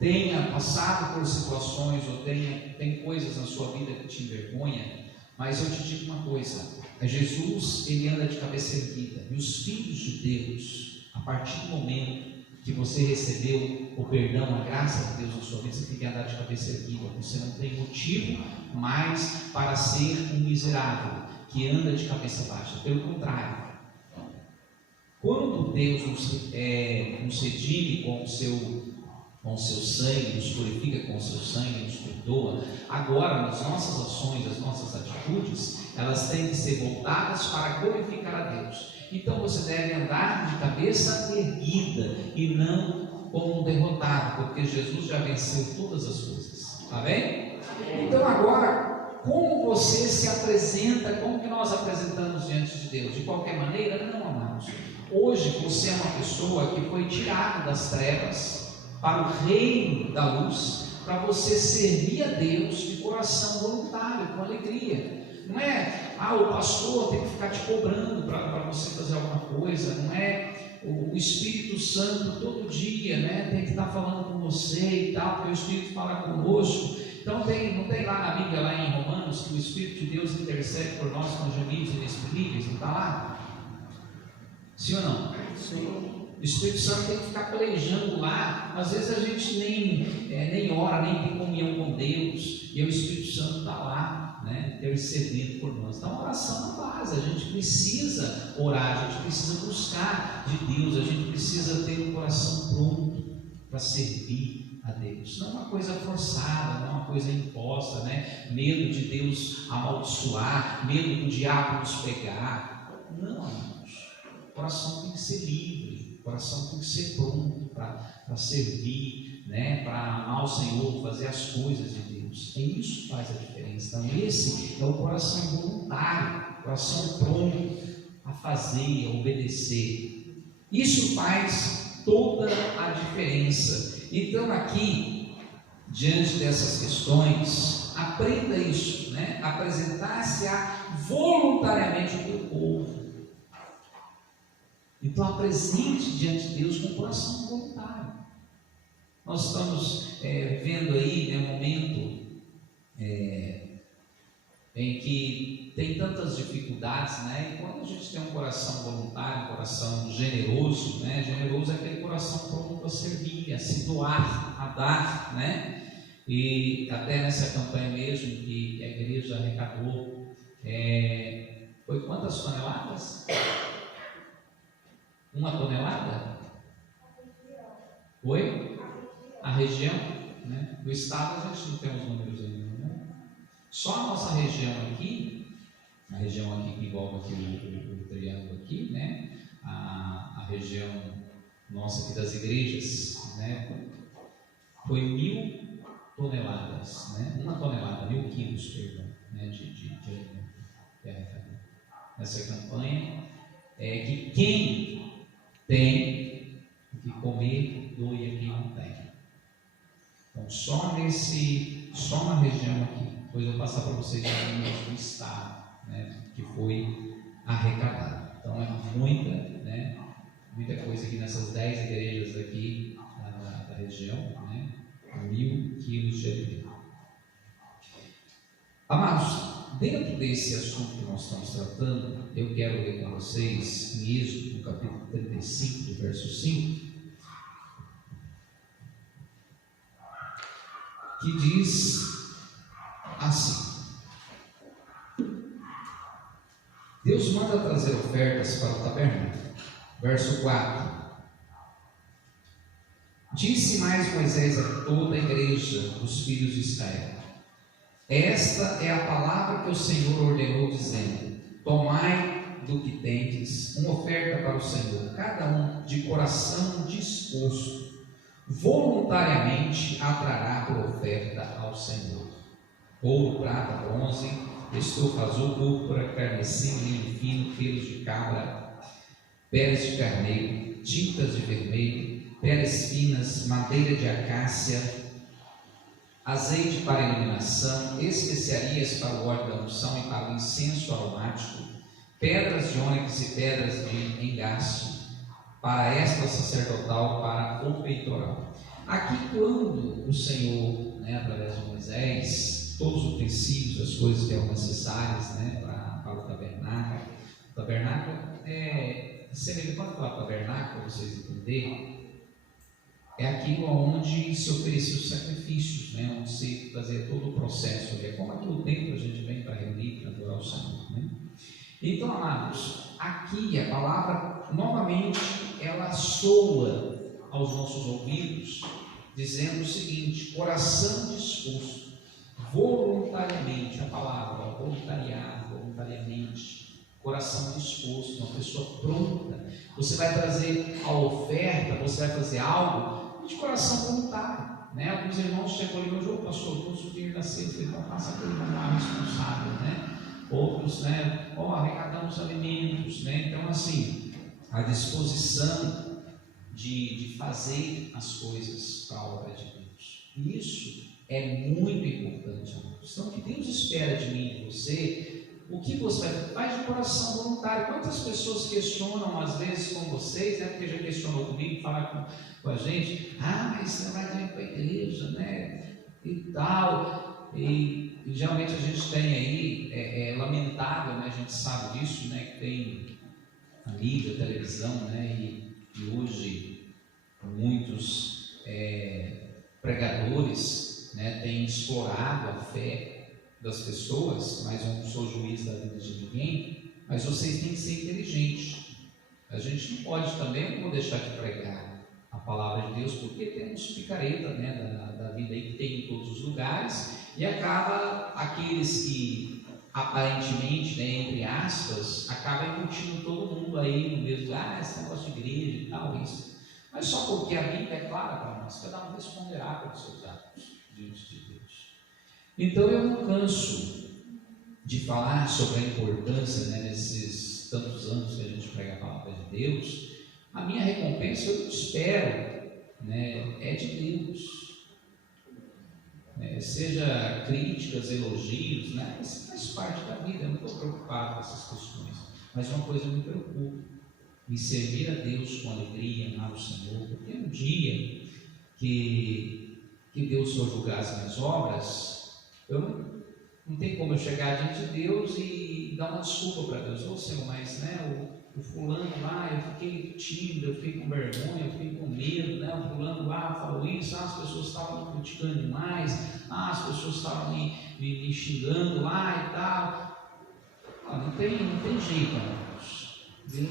tenha passado por situações ou tem coisas na sua vida que te envergonha, mas eu te digo uma coisa: Jesus, ele anda de cabeça erguida, e os filhos de Deus, a partir do momento que você recebeu o perdão, a graça de Deus na sua vida, você tem que andar de cabeça erguida. Você não tem motivo mais para ser um miserável que anda de cabeça baixa. Pelo contrário, quando Deus nos redime com o seu sangue, nos purifica com o seu sangue, nos perdoa, agora as nossas ações, as nossas atitudes, elas têm que ser voltadas para glorificar a Deus. Então você deve andar de cabeça erguida e não como um derrotado, porque Jesus já venceu todas as coisas. Está bem? Então agora, como você se apresenta, como que nós apresentamos diante de Deus? De qualquer maneira? Não, amados. Hoje você é uma pessoa que foi tirada das trevas para o reino da luz, para você servir a Deus de coração voluntário, com alegria. Não é, o pastor tem que ficar te cobrando para você fazer alguma coisa, não é o Espírito Santo todo dia, né, tem que estar falando com você e tal, porque o Espírito fala conosco. Então não tem lá na Bíblia, lá em Romanos, que o Espírito de Deus intercede por nós com gemidos inexprimíveis, não está lá? Sim ou não? Sim. O Espírito Santo tem que ficar pelejando lá. Às vezes a gente nem ora, nem tem comunhão com Deus, e o Espírito Santo está lá, né, intercedendo por nós. Então a oração não base, a gente precisa orar, a gente precisa buscar de Deus, a gente precisa ter um coração pronto para servir a Deus. Não é uma coisa forçada, não é uma coisa imposta, né? Medo de Deus amaldiçoar, medo do diabo nos pegar. Não, irmãos. O coração tem que ser livre, o coração tem que ser pronto para servir, né? Para amar o Senhor, fazer as coisas de Deus. É isso que faz a diferença. Então esse é o coração voluntário, o coração pronto a fazer, a obedecer. Isso faz toda a diferença. Então aqui, diante dessas questões, aprenda isso, né? Apresentar-se voluntariamente ao teu povo. Então apresente diante de Deus com um coração voluntário. Nós estamos vendo aí, um momento em que tem tantas dificuldades, né? E quando a gente tem um coração voluntário, um coração generoso, né? Generoso é aquele coração pronto a servir, a se doar, a dar, né? E até nessa campanha mesmo que a igreja arrecadou, foi quantas toneladas? 1 tonelada? Oi? A região, né? Do estado a gente não tem os números ainda, né? Só a nossa região aqui, a região aqui que envolve aqui o triângulo aqui, né? A região nossa aqui das igrejas, né? Foi 1.000 toneladas, né? 1 tonelada, 1.000 quilos, perdão, né? de alimento. Essa campanha é que quem tem o que comer, doe a quem não tem. Então, só na região aqui, depois eu vou passar para vocês os números do estado, né? Que foi arrecadado. Então, é muita coisa aqui nessas 10 igrejas aqui da região, né? 1.000 quilos de alimento. Amados, dentro desse assunto que nós estamos tratando, eu quero ler com vocês em Êxodo, no capítulo 35, do verso 5, que diz assim: Deus manda trazer ofertas para o tabernáculo. Verso 4: Disse mais Moisés a toda a igreja dos filhos de Israel: Esta é a palavra que o Senhor ordenou, dizendo: Tomai do que tendes uma oferta para o Senhor, cada um de coração disposto, voluntariamente a trará por oferta ao Senhor. Ouro, prata, bronze, estofa azul, púrpura, carmesim, linho fino, pelos de cabra, peles de carneiro, tintas de vermelho, peles finas, madeira de acácia, azeite para iluminação, especiarias para o óleo da unção e para o incenso aromático, pedras de ônix e pedras de engaste, para a esta sacerdotal, para o peitoral. Aqui, quando o Senhor, através de Moisés, todos os utensílios, as coisas que eram necessárias, para o tabernáculo. O tabernáculo quando falar tabernáculo, para vocês entenderem, é aquilo onde se oferecia os sacrifícios, onde se fazia todo o processo. É como aqui no templo a gente vem para reunir, para adorar o Senhor. Então, amados, aqui a palavra, novamente, ela soa aos nossos ouvidos, dizendo o seguinte: coração disposto, voluntariamente, a palavra, voluntariado, voluntariamente, coração disposto, uma pessoa pronta. Você vai trazer a oferta, você vai fazer algo de coração voluntário. Alguns irmãos chegam ali hoje: pastor, eu trouxe o dinheiro da ceia. Eu falei: não, faça aquele manual responsável, Outros, arrecadamos alimentos, Então, assim, a disposição de fazer as coisas para a obra de Deus. Isso é muito importante, amados. Então, o que Deus espera de mim e de você, o que você faz de coração voluntário. Quantas pessoas questionam às vezes com vocês, porque já questionou comigo, falar com a gente: mas você vai vir para a igreja, e tal. E geralmente a gente tem aí, é lamentável, a gente sabe disso, que tem a mídia, a televisão, e hoje muitos pregadores têm explorado a fé das pessoas. Mas eu não sou juiz da vida de ninguém, mas vocês têm que ser inteligentes. A gente não pode também, eu não vou deixar de pregar a palavra de Deus, porque temos picareta da vida aí que tem em todos os lugares, e acaba aqueles que aparentemente, entre aspas, acabam incutindo todo mundo aí no mesmo: esse negócio de igreja e tal, isso. Mas só porque a Bíblia é clara para nós, cada um responderá pelos seus atos diante de Deus. Então eu não canso de falar sobre a importância, nesses tantos anos que a gente prega a palavra de Deus. A minha recompensa, eu espero, é de Deus. Seja críticas, elogios, isso faz parte da vida. Eu não estou preocupado com essas questões, mas uma coisa me preocupa: em servir a Deus com alegria, amar o Senhor. Porque um dia que Deus for julgar as minhas obras, não tem como eu chegar diante de Deus e dar uma desculpa para Deus: Senhor, mas o fulano lá, eu fiquei tímido, eu fiquei com vergonha, eu fiquei com medo, o fulano lá falou isso, as pessoas estavam me criticando demais, as pessoas estavam me xingando lá e tal. Não tem jeito, amados. Deus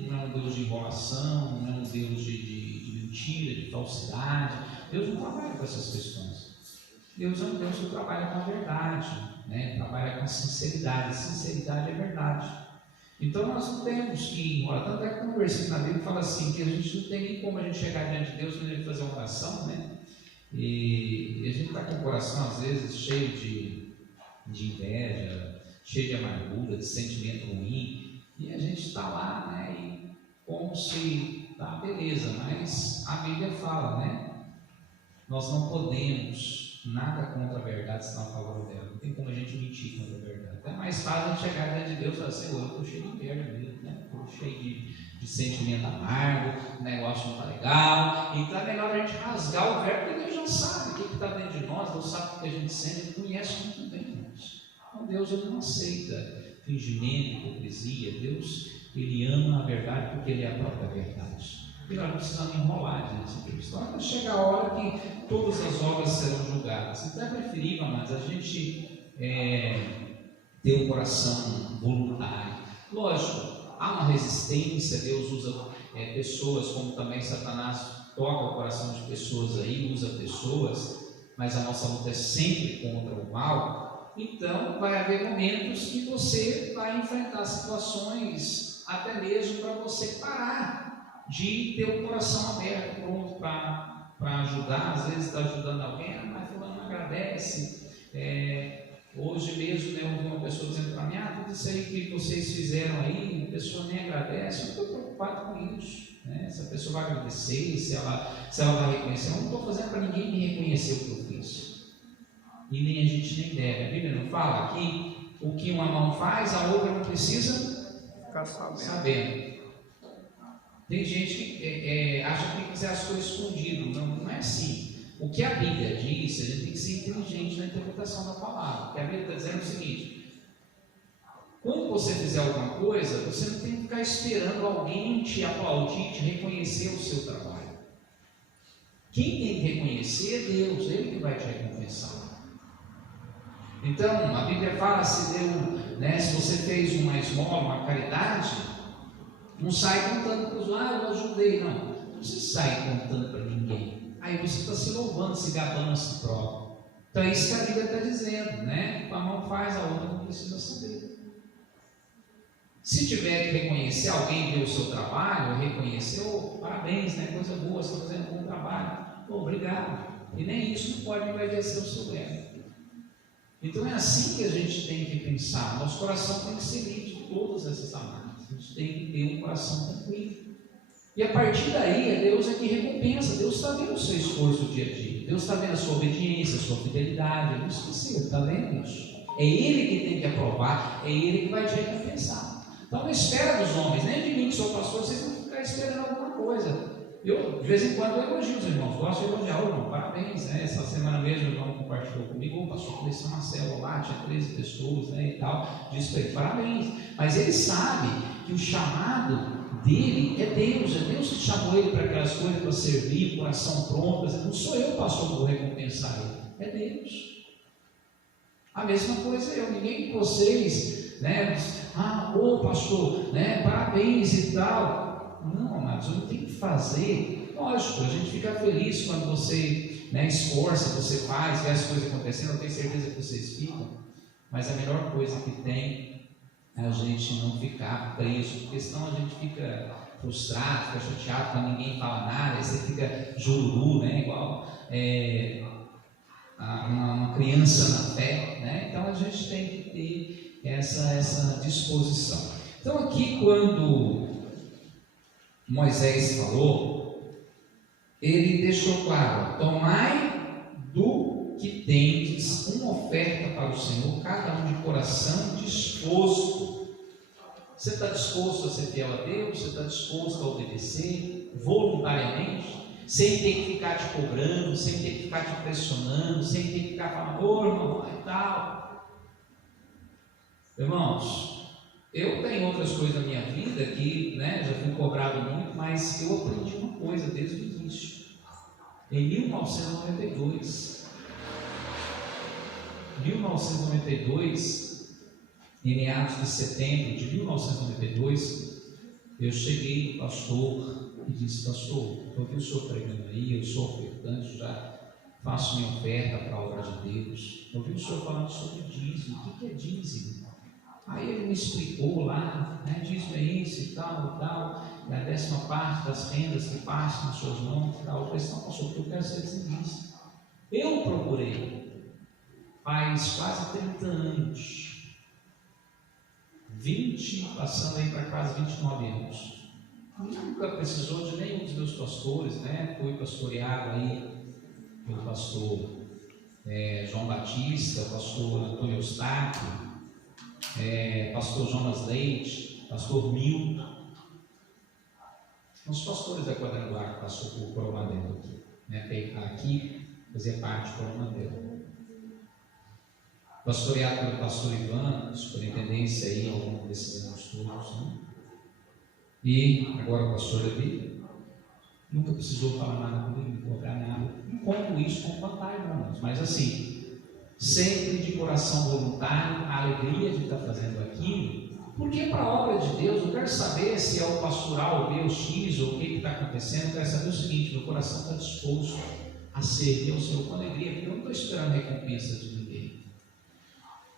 não é um Deus de enrolação, não é um Deus de mentira, de falsidade. Deus não trabalha com essas questões. Deus é um Deus que trabalha com a verdade, né? Trabalha com sinceridade. Sinceridade é verdade. Então nós não temos que enrolar. Tanto é que um versículo na Bíblia fala assim, que a gente não tem nem como a gente chegar diante de Deus quando a gente fazer uma oração, né? E a gente está com o coração às vezes cheio de inveja, cheio de amargura, de sentimento ruim, e a gente está lá, né? E como se, tá, beleza, mas a Bíblia fala, né? Nós não podemos nada contra a verdade senão a favor dela. Não tem como a gente mentir contra a verdade. É mais fácil a gente chegar diante de Deus e falar assim, eu estou cheio de inveja mesmo, né? Estou cheio de sentimento amargo, o negócio não está legal. Então é melhor a gente rasgar o verbo, porque Deus já sabe o que está dentro de nós, Deus sabe o que a gente sente, Ele conhece muito bem, irmãos. Então Deus, Ele não aceita fingimento, hipocrisia. Deus, Ele ama a verdade porque Ele é a própria verdade. E nós não precisamos enrolar diante de Cristo. Então vai chegar a hora que todas as obras serão julgadas. Então é preferível, mas a gente ter um coração voluntário. Lógico, há uma resistência, Deus usa pessoas, como também Satanás toca o coração de pessoas aí, usa pessoas, mas a nossa luta é sempre contra o mal. Então vai haver momentos que você vai enfrentar situações até mesmo para você parar de ter o coração aberto, pronto para ajudar. Às vezes está ajudando alguém, mas fulano não agradece. Hoje mesmo, né, eu ouvi uma pessoa dizendo para mim, tudo isso aí que vocês fizeram aí, a pessoa nem agradece. Eu estou preocupado com isso, né? Se a pessoa vai agradecer, se ela vai reconhecer. Eu não estou fazendo para ninguém me reconhecer o que eu fiz, e nem a gente nem deve. A Bíblia não fala que o que uma mão faz, a outra não precisa Ficar sabendo. Tem gente que acha que tem que fazer as coisas escondido. Não é assim. O que a Bíblia diz, a gente tem que ser inteligente na interpretação da palavra. Porque a Bíblia está dizendo o seguinte: quando você fizer alguma coisa, você não tem que ficar esperando alguém te aplaudir, te reconhecer o seu trabalho. Quem tem que reconhecer é Deus, Ele que vai te recompensar. Então, a Bíblia fala, se você fez uma esmola, uma caridade, não sai contando para os lados, eu ajudei, não. Não se sai contando para ninguém. Aí você está se louvando, se gabando a si próprio. Então é isso que a Bíblia está dizendo, né? A mão faz, a outra não precisa saber. Se tiver que reconhecer, alguém ver o seu trabalho, reconhecer, parabéns, né? Coisa boa, você está fazendo um bom trabalho. Obrigado. E nem isso não pode envelhecer o seu ego. Então é assim que a gente tem que pensar. Nosso coração tem que ser livre de todas essas amarras. A gente tem que ter um coração tranquilo. E a partir daí, Deus é que recompensa. Deus está vendo o seu esforço dia a dia. Deus está vendo a sua obediência, a sua fidelidade. Ele não esqueceu, está vendo isso? É Ele que tem que aprovar, é Ele que vai te recompensar. Então não espera dos homens, nem de mim que sou pastor, vocês vão ficar esperando alguma coisa. Eu, de vez em quando, eu elogio os irmãos, gosto de elogiar o irmão, parabéns, né? Essa semana mesmo o irmão compartilhou comigo, pastor, comecei uma célula lá, tinha 13 pessoas, né, e tal, disse para ele, parabéns. Mas ele sabe que o chamado dele é Deus que chamou ele para aquelas coisas, para servir, coração pronto. Não sou eu, pastor, que vou recompensar ele, é Deus. A mesma coisa ninguém de vocês, né, pastor, né, parabéns e tal. Não, amados, eu não tenho que fazer. Lógico, a gente fica feliz quando você, né, esforça, você faz, vê as coisas acontecendo, eu tenho certeza que vocês ficam, mas a melhor coisa que tem é a gente não ficar preso, porque senão a gente fica frustrado, fica chateado quando ninguém fala nada, aí você fica jururu, né, igual uma criança na fé, né? Então a gente tem que ter essa disposição. Então aqui quando Moisés falou, ele deixou claro: tomai do que tendes uma oferta para o Senhor, cada um de coração disposto. Você está disposto a ser fiel a Deus? Você está disposto a obedecer voluntariamente? Sem ter que ficar te cobrando, sem ter que ficar te pressionando, sem ter que ficar falando, irmão, e tal. Irmãos, eu tenho outras coisas na minha vida que, né, já fui cobrado muito, mas eu aprendi uma coisa desde o início. Em 1992, em meados de setembro de 1992, eu cheguei no pastor e disse: pastor, eu vi o senhor pregando aí, eu sou ofertante, já faço minha oferta para a obra de Deus. Eu vi o senhor falando sobre dízimo. O que é dízimo? Aí ele me explicou lá, né, dízimo é isso e tal, e a 10ª parte das rendas que passam nas suas mãos e tal. Eu falei: não, pastor, porque eu quero ser dizimista. Eu procurei, faz quase 30 anos, 20, passando aí para quase 29 anos. Nunca precisou de nenhum dos meus pastores, né? Fui pastoreado aí pelo pastor João Batista, pastor Antônio Eustáquio, pastor Jonas Leite, pastor Milton, os pastores da Quadrangular que passou por Coromadelo aqui, né? Aqui fazia parte de Coromadelo. Pastoreado pelo pastor Ivan, superintendência aí ao longo desses anos todos, né? E agora o pastor Levi nunca precisou falar nada comigo, cobrar nada. Não conto isso com vantagem, irmãos, mas assim, sempre de coração voluntário, a alegria de estar fazendo aquilo, porque para a obra de Deus, eu quero saber se é o pastoral B ou X ou o que está acontecendo. Eu quero saber o seguinte: meu coração está disposto a servir ao Senhor com alegria, porque eu não estou esperando recompensa de ninguém.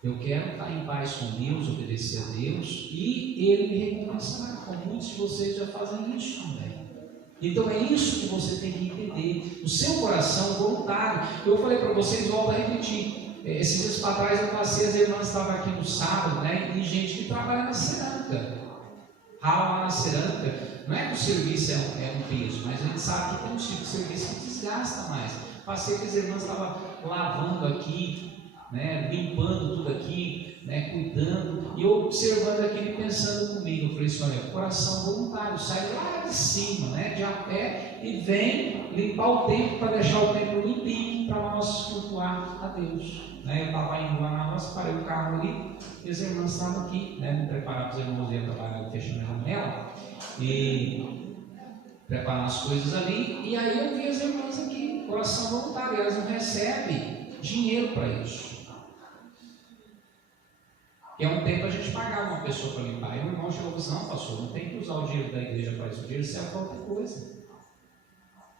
Eu quero estar em paz com Deus, obedecer a Deus, e Ele me recompensará, como muitos de vocês já fazem isso também. Então é isso que você tem que entender, o seu coração voluntário. Eu falei para vocês, volto a repetir, esses dias para trás eu passei, as irmãs estavam aqui no sábado, né, e gente que trabalha na cerâmica, rala na cerâmica. Não é que o serviço é um peso, mas a gente sabe que tem um tipo de serviço que desgasta mais. Passei que as irmãs estavam lavando aqui, né, limpando tudo aqui, né, cuidando, e eu observando aquilo e pensando comigo. Eu falei assim: olha, coração voluntário, sai lá de cima, né, de a pé, e vem limpar o templo para deixar o templo limpinho para nós cultuar a Deus, né? Eu estava indo lá na roça, parei o carro ali e as irmãs estavam aqui, né, me preparar para os irmãos irem trabalhar fechando a janela e preparar as coisas ali. E aí eu vi as irmãs aqui, coração voluntário, elas não recebem dinheiro para isso. E há um tempo a gente pagava uma pessoa para limpar, e o irmão chegou e disse: não, pastor, não tem que usar o dinheiro da igreja para isso, o dinheiro serve para outra coisa.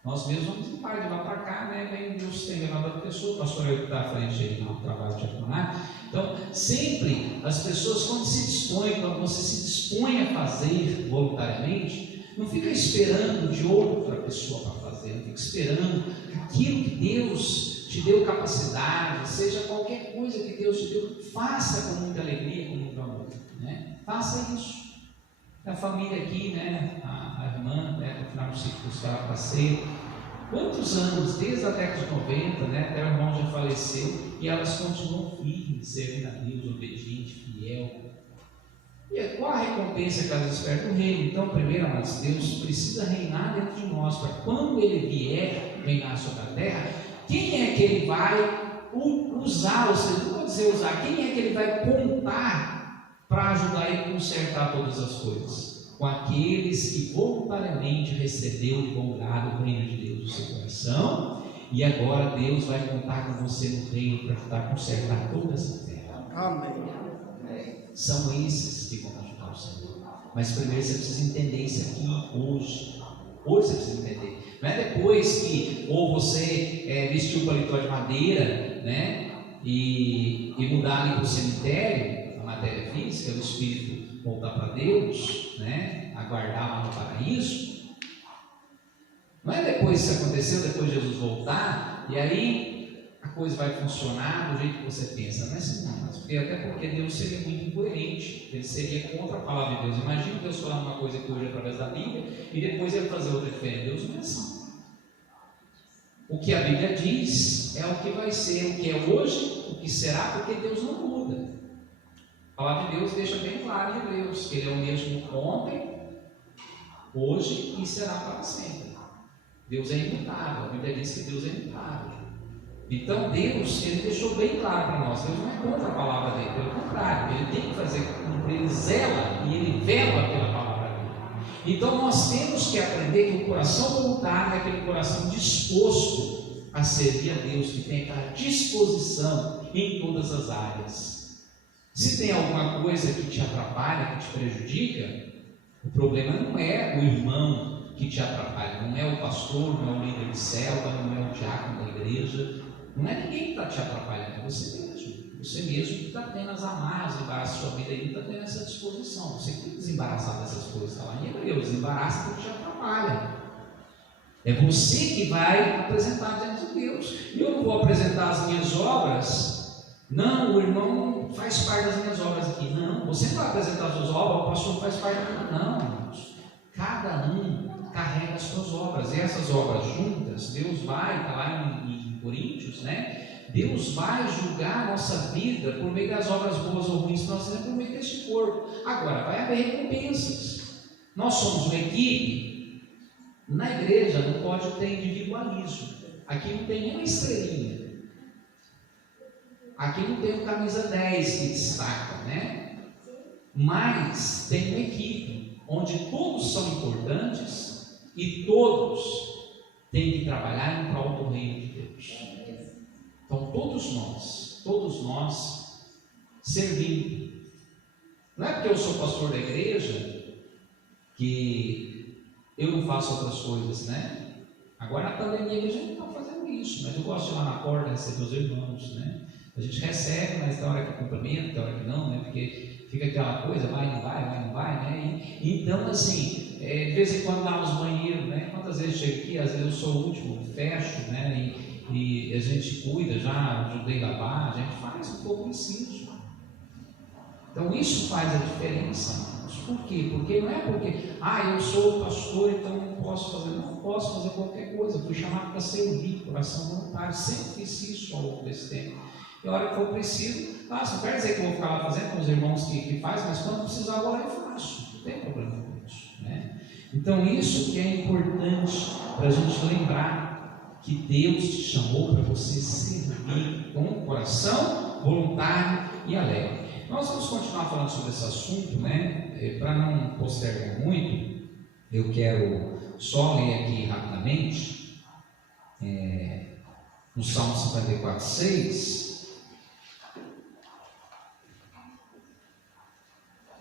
Nós mesmos vamos limpar de lá para cá, né? Vem Deus tem levado a pessoa, o pastor eu que está à frente aí do trabalho de Apunar. Então, sempre as pessoas, quando se dispõem, quando você se dispõe a fazer voluntariamente, não fica esperando de outra pessoa para fazer, não fica esperando aquilo que Deus te deu capacidade, seja qualquer coisa que Deus te deu, faça com muita alegria, com muito amor, né? Faça isso. A família aqui, né? A irmã, né? No final do ciclo Gustavo passei. Quantos anos, desde a década de 90, né? Até o irmão já faleceu, e elas continuam firmes, servindo a Deus, obediente, fiel. E qual a recompensa que elas esperam? Do reino. Então, primeiro, amados, Deus precisa reinar dentro de nós, para quando Ele vier reinar sobre a terra, quem é que Ele vai usar, ou seja, não vou dizer usar, quem é que Ele vai contar para ajudar Ele a consertar todas as coisas? Com aqueles que voluntariamente receberam de bom grado o reino de Deus no seu coração, e agora Deus vai contar com você no reino para ajudar a consertar toda essa terra. Amém. São esses que vão ajudar o Senhor. Mas primeiro você precisa entender isso aqui hoje. Hoje você precisa entender. Não é depois que ou você vestiu o paletó de madeira, né, e mudar ali para o cemitério, a matéria física, o espírito voltar para Deus, né, aguardar lá no paraíso. Não é depois que isso aconteceu, depois de Jesus voltar, e aí a coisa vai funcionar do jeito que você pensa. Não é assim, não. Até porque Deus seria muito incoerente, Ele seria contra a palavra de Deus. Imagina Deus falar uma coisa aqui hoje através da Bíblia e depois Ele fazer outra diferente. Deus não é assim. O que a Bíblia diz é o que vai ser, o que é hoje, o que será, porque Deus não muda. A palavra de Deus deixa bem claro em Hebreus que Ele é o mesmo ontem, hoje e será para sempre. Deus é imutável. A Bíblia diz que Deus é imutável. Então Deus, Ele deixou bem claro para nós, Deus não é contra a palavra dele, pelo contrário, Ele tem que fazer cumprir, Ele zela e Ele vela pela palavra dele. Então nós temos que aprender que o coração voluntário é aquele coração disposto a servir a Deus, que tem aquela disposição em todas as áreas. Se tem alguma coisa que te atrapalha, que te prejudica, o problema não é o irmão que te atrapalha. Não é o pastor, não é o líder de célula, não é o diácono da igreja, não é ninguém que está te atrapalhando, é você mesmo. Você mesmo que está tendo as amarras, embaraço da sua vida aí, está tendo essa disposição. Você tem que desembaraçar dessas coisas, está lá em Hebreu, desembaraça porque te atrapalha. É você que vai apresentar diante de Deus. E eu não vou apresentar as minhas obras. Não, o irmão faz parte das minhas obras aqui. Não, você não vai apresentar as suas obras, o pastor faz parte da minha. Não, irmãos. Cada um carrega as suas obras. E essas obras juntas, Deus vai, está lá em Coríntios, né? Deus vai julgar a nossa vida por meio das obras boas ou ruins que nós temos por meio deste corpo. Agora, vai haver recompensas. Nós somos uma equipe. Na igreja não pode ter individualismo. Aqui não tem nenhuma estrelinha. Aqui não tem um camisa 10 que destaca, né? Mas tem uma equipe onde todos são importantes e todos têm que trabalhar em prol do reino de Deus. Então todos nós servindo. Não é porque eu sou pastor da igreja que eu não faço outras coisas, né? Agora na pandemia a gente não está fazendo isso, mas eu gosto de ir lá na porta receber os irmãos, né? A gente recebe, mas tem hora que cumprimenta, tem hora que não, né? Porque fica aquela coisa, vai, não vai, né? Então, assim, de vez em quando lá nos banheiros, né? Quantas vezes chego aqui, às vezes eu sou o último, fecho, né? E a gente cuida, já ajudei a lavar, a gente faz o que for preciso. Então isso faz a diferença. Por quê? Porque não é porque, eu sou pastor, então não posso fazer qualquer coisa. Fui chamado para servir, coração voluntário, sempre fiz isso ao longo desse tempo. E a hora que for preciso, não quer dizer que eu vou ficar lá fazendo com os irmãos que fazem, mas quando precisar agora eu faço, não tem problema com isso, né? Então isso que é importante para a gente lembrar, que Deus te chamou para você servir com o coração voluntário e alegre. Nós vamos continuar falando sobre esse assunto, né? Para não postergar muito, eu quero só ler aqui rapidamente, no Salmo 54:6.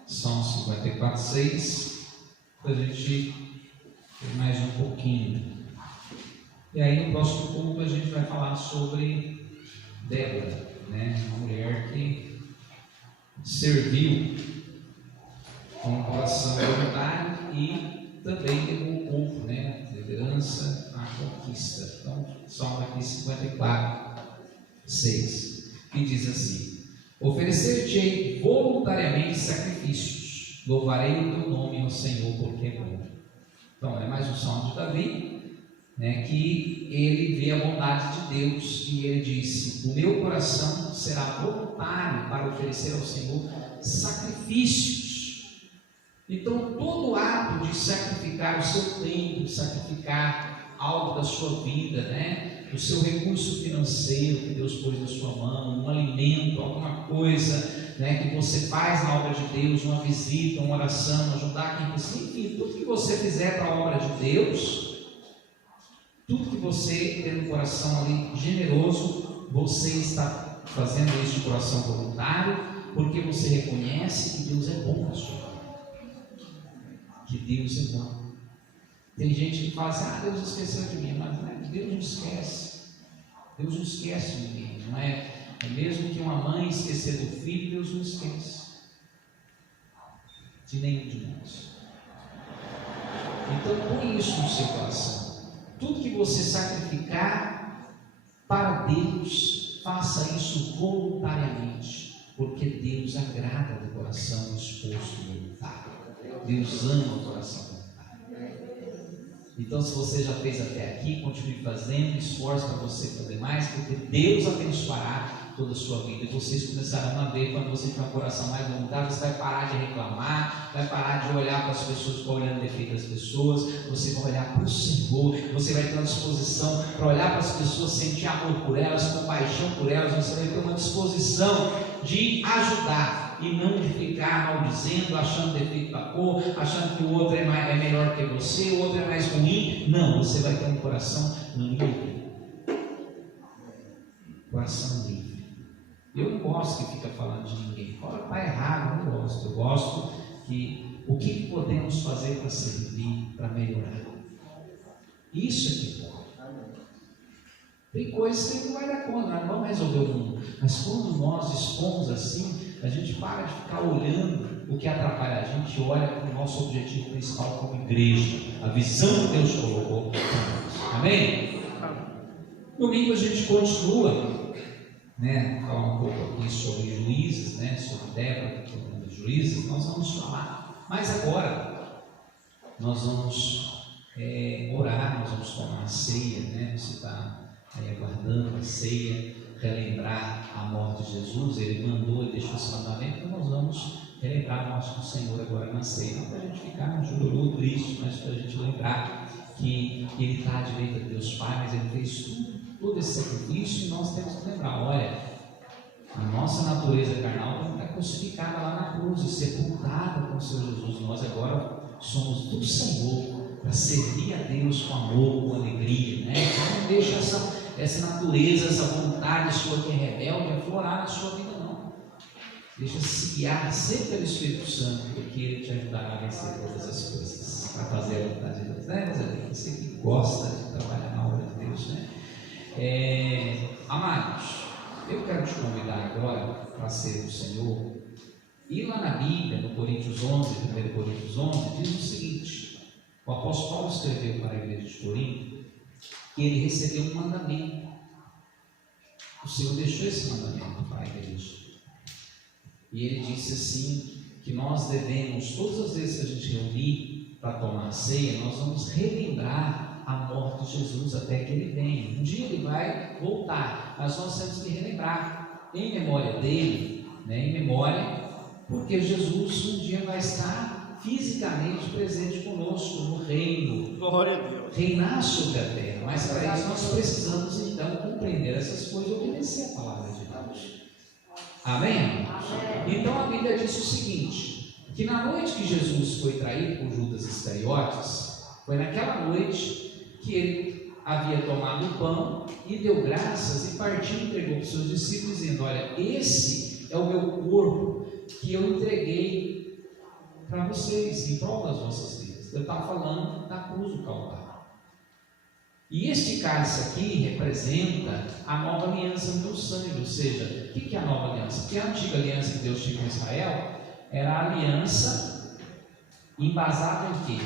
Salmo 54:6, para a gente ter mais um pouquinho. E aí no próximo culto a gente vai falar sobre Débora, né? Uma mulher que serviu com o coração voluntário e também levou o povo, né? Liderança à conquista. Então, Salmo aqui 54:6, que diz assim: oferecer-te-ei voluntariamente sacrifícios, louvarei o teu nome, ó Senhor, porque é bom. Então, é mais um salmo de Davi, né, que ele vê a bondade de Deus e ele disse: o meu coração será voluntário para oferecer ao Senhor sacrifícios. Então todo ato de sacrificar o seu tempo, de sacrificar algo da sua vida, né, o seu recurso financeiro que Deus pôs na sua mão, um alimento, alguma coisa, né, que você faz na obra de Deus, uma visita, uma oração, ajudar quem precisa, enfim, tudo que você fizer para a obra de Deus, tudo que você tem no coração ali generoso, você está fazendo isso de coração voluntário, porque você reconhece que Deus é bom na sua vida. Que Deus é bom. Tem gente que fala assim: Deus esqueceu de mim, mas não é, Deus não esquece. Deus não esquece de ninguém, não é? É mesmo que uma mãe esquecer do filho, Deus não esquece de nenhum de nós. Então põe isso no seu coração. Tudo que você sacrificar para Deus, faça isso voluntariamente, porque Deus agrada do coração disposto voluntário. Deus ama o coração voluntário. Então, se você já fez até aqui, continue fazendo, esforce para você fazer mais, porque Deus abençoará toda a sua vida. E vocês começarão a ver, quando você tiver um coração mais voluntário, você vai parar de reclamar, vai parar de olhar para as pessoas, ficar olhando o defeito das pessoas, você vai olhar para o Senhor, você vai ter uma disposição para olhar para as pessoas, sentir amor por elas, compaixão por elas, você vai ter uma disposição de ajudar e não de ficar maldizendo, achando defeito da cor, achando que o outro é melhor que você, o outro é mais ruim. Não, você vai ter um coração livre. Coração livre. Eu não gosto que fica falando de ninguém. Fala, está errado, eu não gosto. Eu gosto que o que podemos fazer para servir, para melhorar. Isso é que importa. Tem coisas que não vai dar conta, nós vamos resolver o mundo. Mas quando nós expomos assim, a gente para de ficar olhando o que atrapalha a gente, olha para o nosso objetivo principal como igreja, a visão que Deus colocou para nós. Amém? Domingo a gente continua, falar um pouco aqui sobre juízes, sobre Débora, sobre juízes, nós vamos falar. Mas agora nós vamos orar, nós vamos tomar a ceia, Você está aguardando a ceia, relembrar a morte de Jesus. Ele mandou, ele deixou esse mandamento, então nós vamos relembrar a morte do Senhor agora na ceia, não para a gente ficar no chororô triste, mas para a gente lembrar que Ele está à direita de Deus Pai, mas Ele fez todo esse sacrifício, e nós temos que lembrar, olha, a nossa natureza carnal está crucificada lá na cruz e sepultada com o Senhor Jesus. Nós agora somos do Senhor para servir a Deus com amor, com alegria, Então não deixa essa natureza, essa vontade sua que é rebelde aflorar na sua vida, não. Deixa-se guiar sempre pelo Espírito Santo, porque Ele te ajudará a vencer todas as coisas, para fazer a vontade de Deus, Você que gosta de trabalhar na obra de Deus, Amados, eu quero te convidar agora para ser do Senhor. E lá na Bíblia, no Coríntios 11, 1 Coríntios 11, diz o seguinte: o apóstolo Paulo escreveu para a igreja de Corinto que ele recebeu um mandamento. O Senhor deixou esse mandamento para a igreja. E ele disse assim, que nós devemos, todas as vezes que a gente reunir para tomar a ceia, nós vamos relembrar a morte de Jesus até que Ele venha. Um dia Ele vai voltar, mas nós temos que relembrar em memória dele, em memória, porque Jesus um dia vai estar fisicamente presente conosco no reino, Glória a Deus, reinar sobre a terra. Mas para isso nós precisamos então compreender essas coisas e obedecer a palavra de Deus. Amém? Então a Bíblia diz o seguinte, que na noite que Jesus foi traído por Judas Iscariotes, foi naquela noite que ele havia tomado o pão e deu graças e partiu e entregou para os seus discípulos, dizendo: olha, esse é o meu corpo que eu entreguei para vocês, em prol das vossas vidas. Eu estava falando da cruz do Calvário. E este cálice aqui representa a nova aliança no meu sangue. Ou seja, o que é a nova aliança? Porque a antiga aliança que Deus tinha com Israel era a aliança embasada em quê?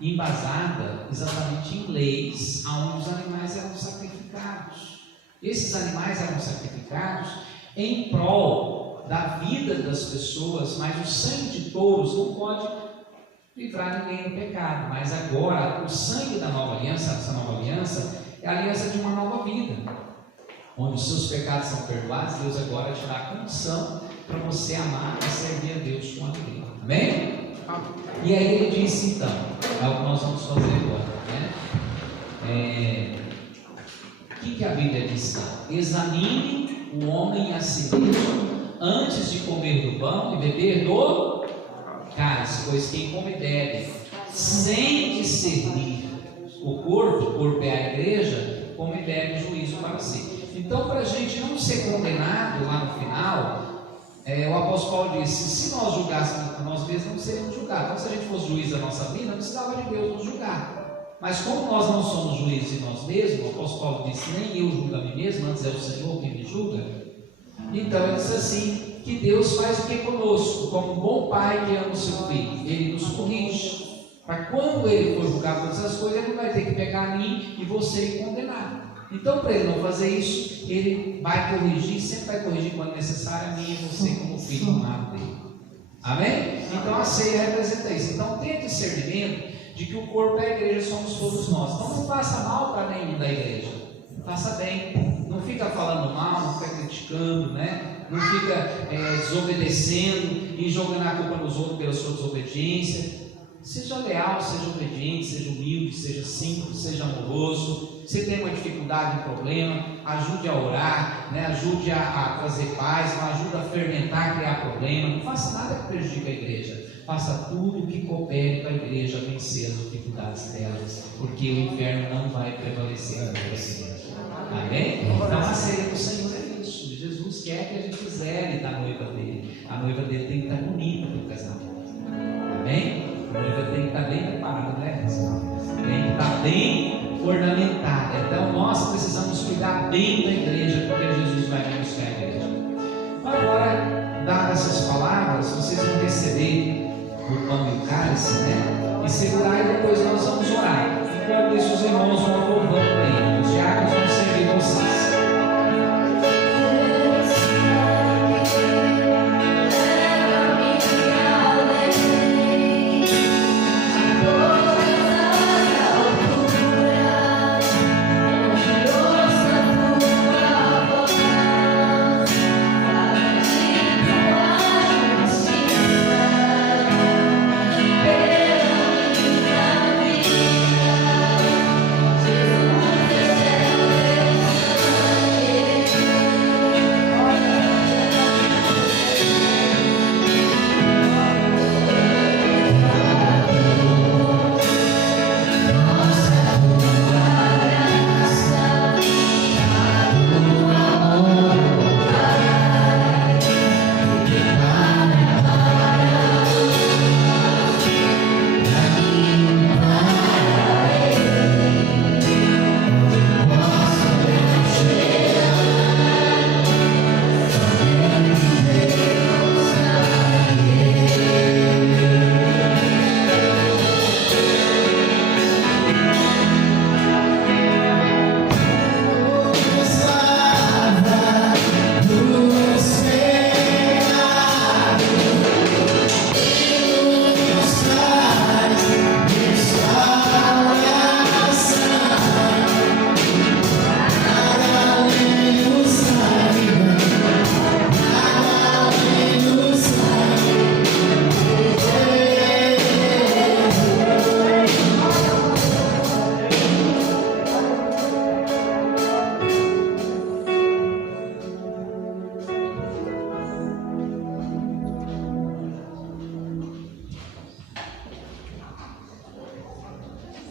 Embasada exatamente em leis, onde os animais eram sacrificados. Esses animais eram sacrificados em prol da vida das pessoas, mas o sangue de touros não pode livrar ninguém do pecado. Mas agora, o sangue da nova aliança, essa nova aliança, é a aliança de uma nova vida, onde os seus pecados são perdoados. Deus agora te dá a condição para você amar e servir a Deus com alegria. Amém? E aí ele disse então, é o que nós vamos fazer agora, o que a Bíblia diz? Examine o homem a si mesmo antes de comer do pão e beber do cálice, pois quem come e bebe sem discernir o corpo é a igreja, come e bebe juízo para si. Então, para a gente não ser condenado lá no final, o apóstolo Paulo disse: se nós julgássemos a nós mesmos, não seríamos julgados. Então, se a gente fosse juiz da nossa vida, não precisava de Deus nos julgar. Mas como nós não somos juízes de nós mesmos, o apóstolo Paulo disse: nem eu julgo a mim mesmo, antes é o Senhor quem me julga. Então ele disse assim, que Deus faz o que conosco, como um bom pai que ama o seu filho, Ele nos corrige, para quando Ele for julgar todas as coisas, Ele não vai ter que pegar a mim e você e condenar. Então, para Ele não fazer isso, Ele vai corrigir, sempre vai corrigir quando necessário, a mim e você como filho amado dele. Amém? Então a ceia representa isso. Então tenha discernimento de que o corpo da igreja somos todos nós. Então não faça mal para nenhum da igreja, faça bem. Não fica falando mal, não fica criticando, não fica desobedecendo e jogando a culpa nos outros pela sua desobediência. Seja leal, seja obediente, seja humilde, seja simples, seja amoroso. Se tem uma dificuldade, um problema, ajude a orar, ajude a trazer paz, não ajude a fermentar, criar problema. Não faça nada que prejudique a igreja. Faça tudo o que coopere para a igreja vencer as dificuldades delas, porque o inferno não vai prevalecer contra a igreja. Amém? Então a ceia do Senhor é isso. Jesus quer que a gente zele da noiva dele. A noiva dele tem que estar bonita para o casamento. Amém? A noiva tem que estar bem preparada, Tem que estar bem ornamentada. Então nós precisamos cuidar bem da igreja, porque Jesus vai vir buscar a igreja. Agora, dadas essas palavras, vocês vão receber o pão e o cálice, né? E segurar, e depois nós vamos orar. Enquanto isso, os irmãos vão louvando aí. Os diáconos vão servir vocês.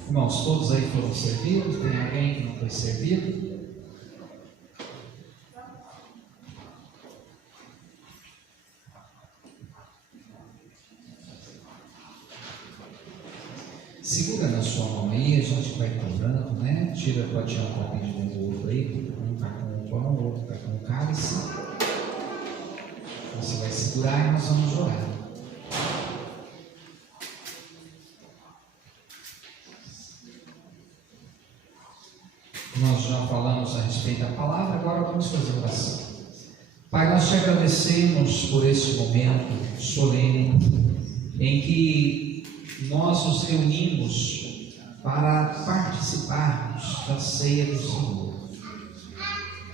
Irmãos, todos aí foram servidos? Tem alguém que não foi servido? Segura na sua mão aí, a gente vai cobrando, né? Pode tirar um pouquinho de um do outro aí. Um está com o pão, o outro está com o cálice. Você vai segurar e nós vamos orar. Nós já falamos a respeito da palavra, agora vamos fazer oração. Pai, nós te agradecemos por esse momento solene em que nós nos reunimos para participarmos da ceia do Senhor.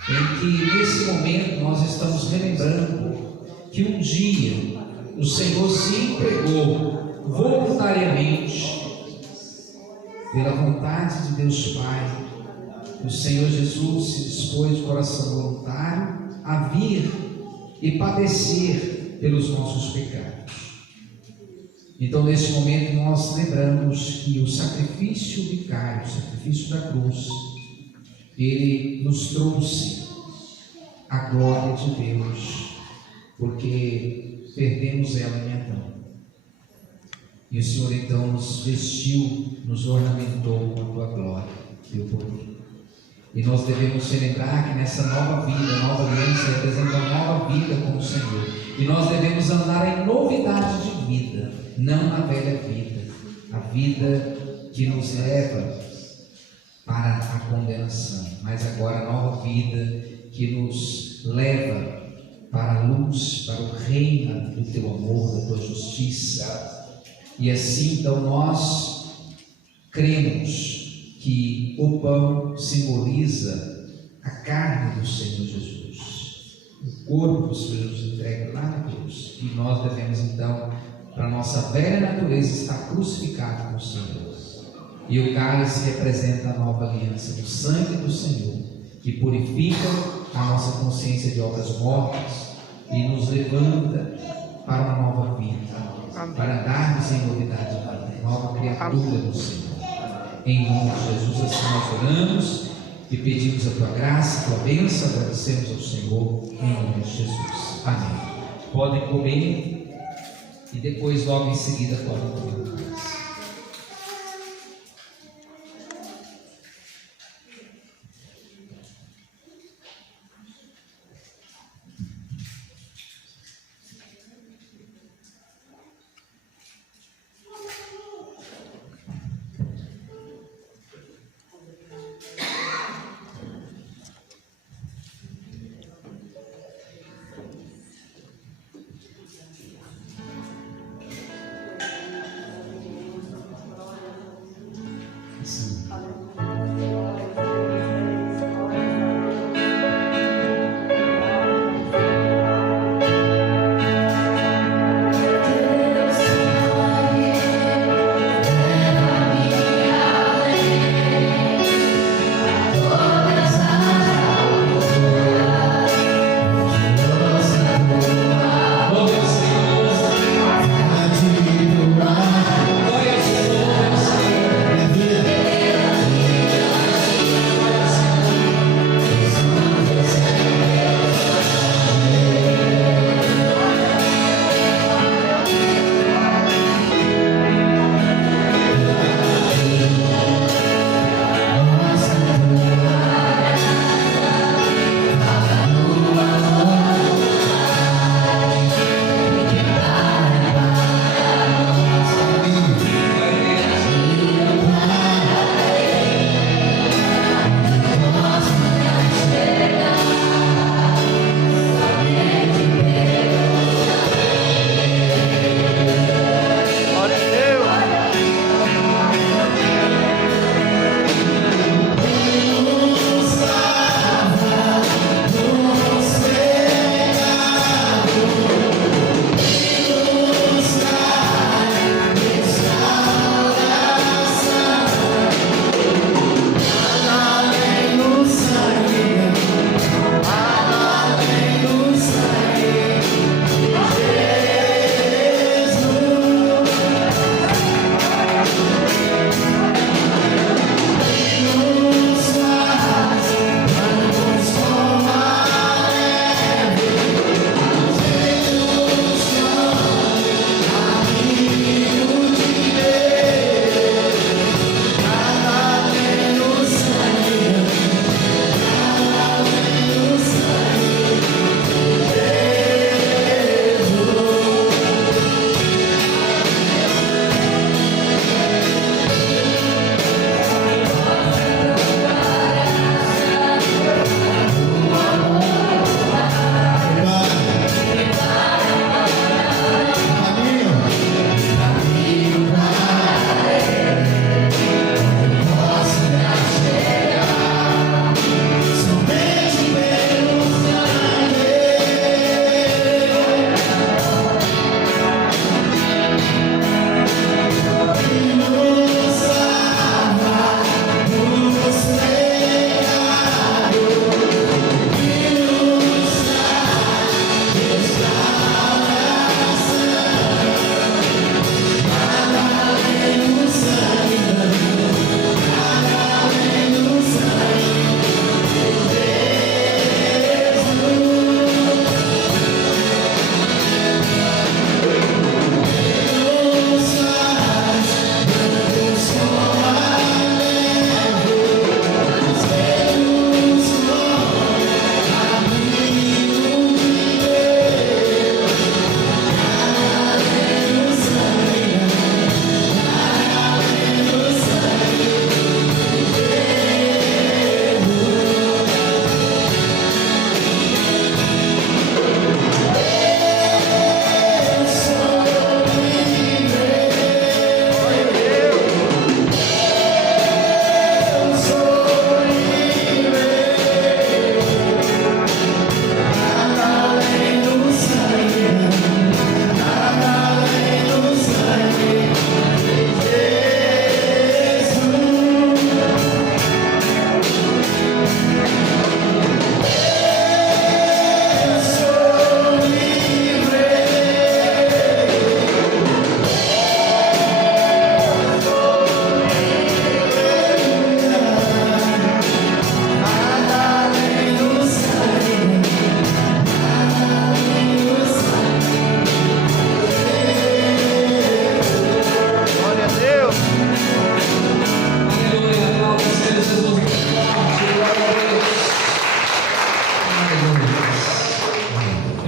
Em que nesse momento nós estamos relembrando que um dia o Senhor se entregou voluntariamente pela vontade de Deus Pai. O Senhor Jesus se dispôs de coração voluntário a vir e padecer pelos nossos pecados. Então, nesse momento, nós lembramos que o sacrifício vicário, o sacrifício da cruz, ele nos trouxe a glória de Deus, porque perdemos ela em Adão. E o Senhor então nos vestiu, nos ornamentou com a tua glória, teu poder. E nós devemos celebrar que nessa nova vida, nova aliança, representa uma nova vida com o Senhor. E nós devemos andar em novidade de vida, não na velha vida. A vida que nos leva para a condenação, mas agora a nova vida que nos leva para a luz, para o reino do teu amor, da tua justiça. E assim, então, nós cremos que o pão simboliza a carne do Senhor Jesus, o corpo do Senhor Jesus entregue lá na cruz, e nós devemos então, para a nossa velha natureza, estar crucificado com o Senhor. E o cálice representa a nova aliança do sangue do Senhor, que purifica a nossa consciência de obras mortas e nos levanta para uma nova vida, para andarmos em novidade de vida, nova criatura do Senhor. Em nome de Jesus, assim nós oramos e pedimos a tua graça, a tua bênção, agradecemos ao Senhor, em nome de Jesus. Amém. Podem comer e depois, logo em seguida, podem comer.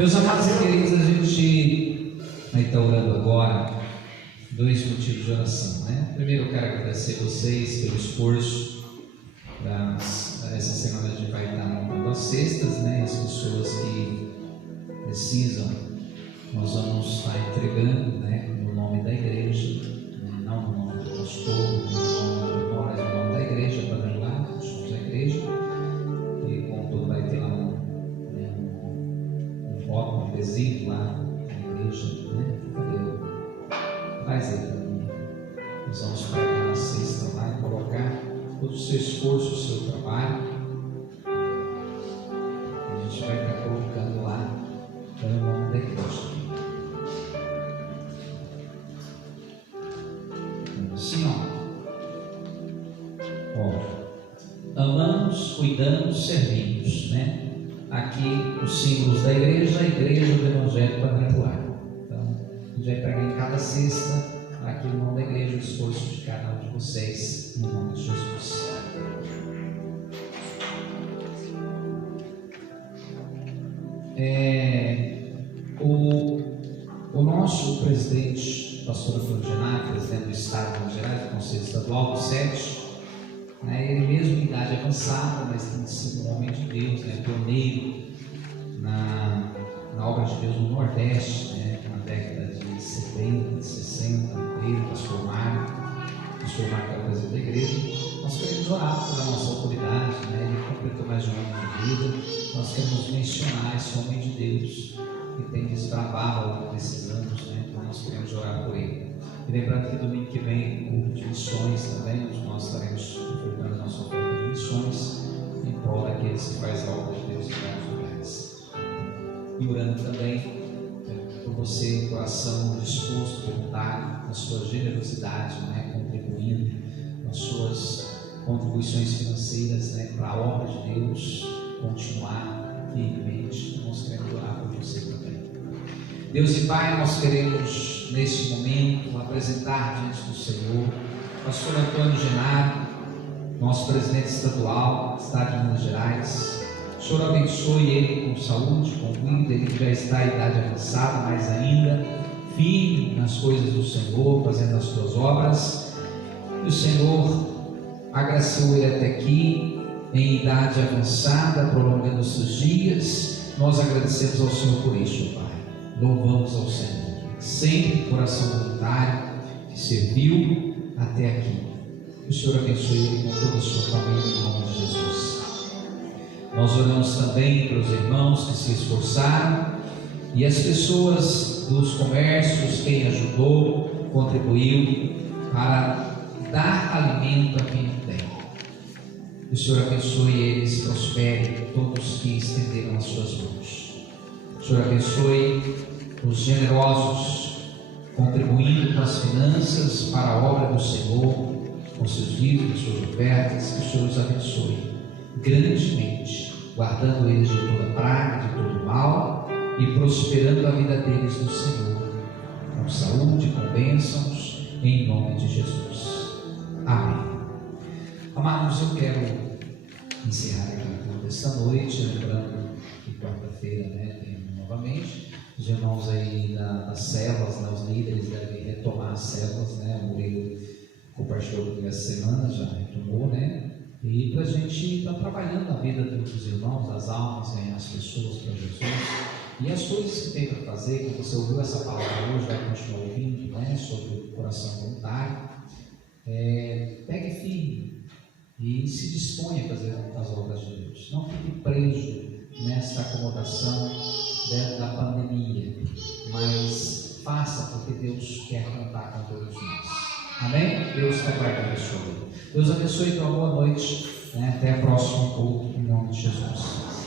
Meus amados e queridos, a gente vai estar orando agora, dois motivos de oração, né? Primeiro, eu quero agradecer vocês pelo esforço. Essa semana a gente vai estar montando as cestas, né? As pessoas que precisam, nós vamos estar entregando, né? No nome da igreja, não no nome do pastor, mas no nome da igreja, para ajudar, nós somos a igreja, e como todo vai ter lá um adesivo lá na igreja, né? Cadê? Traz ele para mim. Nós vamos pegar a cesta lá e colocar todo o seu esforço, o seu trabalho. A gente vai estar colocando lá para o nome da igreja. Assim, ó. Amamos, cuidamos, servimos, né? Aqui os símbolos da igreja, a igreja do Evangelho Quadrangular. Então, a gente vai pegar em cada cesta, aqui o nome da igreja, o esforço de cada um de vocês, no nome de Jesus. O nosso presidente, pastor Antônio Genar, presidente do Estado de Minas Gerais, do Conselho Estadual do SET, né, ele mesmo em idade avançada, mas tem sido um homem de Deus, né, pioneiro na obra de Deus no Nordeste, né, na década de 70, 60, ele, pastor Mário, que é o presidente da igreja. Nós queremos orar pela nossa autoridade, né, ele completou mais de um ano de vida. Nós queremos mencionar esse homem de Deus que tem desbravado ao longo desses anos, né, então nós queremos orar por ele. E lembrando que domingo que vem, culto de missões também, onde nós estaremos ofertando a nossa oferta de missões em prol daqueles que fazem a obra de Deus em vários lugares. E orando também por você, coração disposto, voluntário, na sua generosidade, né, contribuindo nas suas contribuições financeiras, né, para a obra de Deus continuar firmemente. Nós queremos orar por você também. Deus e Pai, nós queremos neste momento apresentar diante do Senhor pastor Antônio Genar, nosso presidente estadual do Estado de Minas Gerais. O Senhor abençoe ele com saúde, com vida, ele que já está em idade avançada, mas ainda firme nas coisas do Senhor, fazendo as suas obras. E o Senhor agraciou ele até aqui, em idade avançada, prolongando os seus dias. Nós agradecemos ao Senhor por isso, Pai. Louvamos ao Senhor, sempre de coração voluntário, que serviu até aqui. Que o Senhor abençoe ele com toda a sua família, em nome de Jesus. Nós oramos também para os irmãos que se esforçaram e as pessoas dos comércios, quem ajudou, contribuiu para dar alimento a quem não tem. Que o Senhor abençoe eles, prospere todos que estenderam as suas mãos. O Senhor abençoe os generosos, contribuindo com as finanças para a obra do Senhor, com seus livros, suas ofertas. Que o Senhor os abençoe grandemente, guardando eles de toda praga, de todo mal e prosperando a vida deles no Senhor, com saúde, com bênçãos, em nome de Jesus. Amém. Amados, eu quero encerrar aqui o culto desta noite, lembrando que quarta-feira, né, tem novamente os irmãos aí das células, né, os líderes devem retomar as células, né, o Murilo compartilhou comigo essa semana, já retomou, né, e para a gente estar trabalhando na vida dos irmãos, das almas, ganhar as pessoas para Jesus, e as coisas que tem para fazer, que você ouviu essa palavra hoje, vai continuar ouvindo, né, sobre o coração voluntário, pegue firme e se disponha a fazer as obras de Deus. Não fique preso nessa acomodação da pandemia, mas faça, porque Deus quer contar com todos nós. Amém? Deus está guardando a sua vida. Deus abençoe, então, boa noite, né? Até o próximo culto, em nome de Jesus.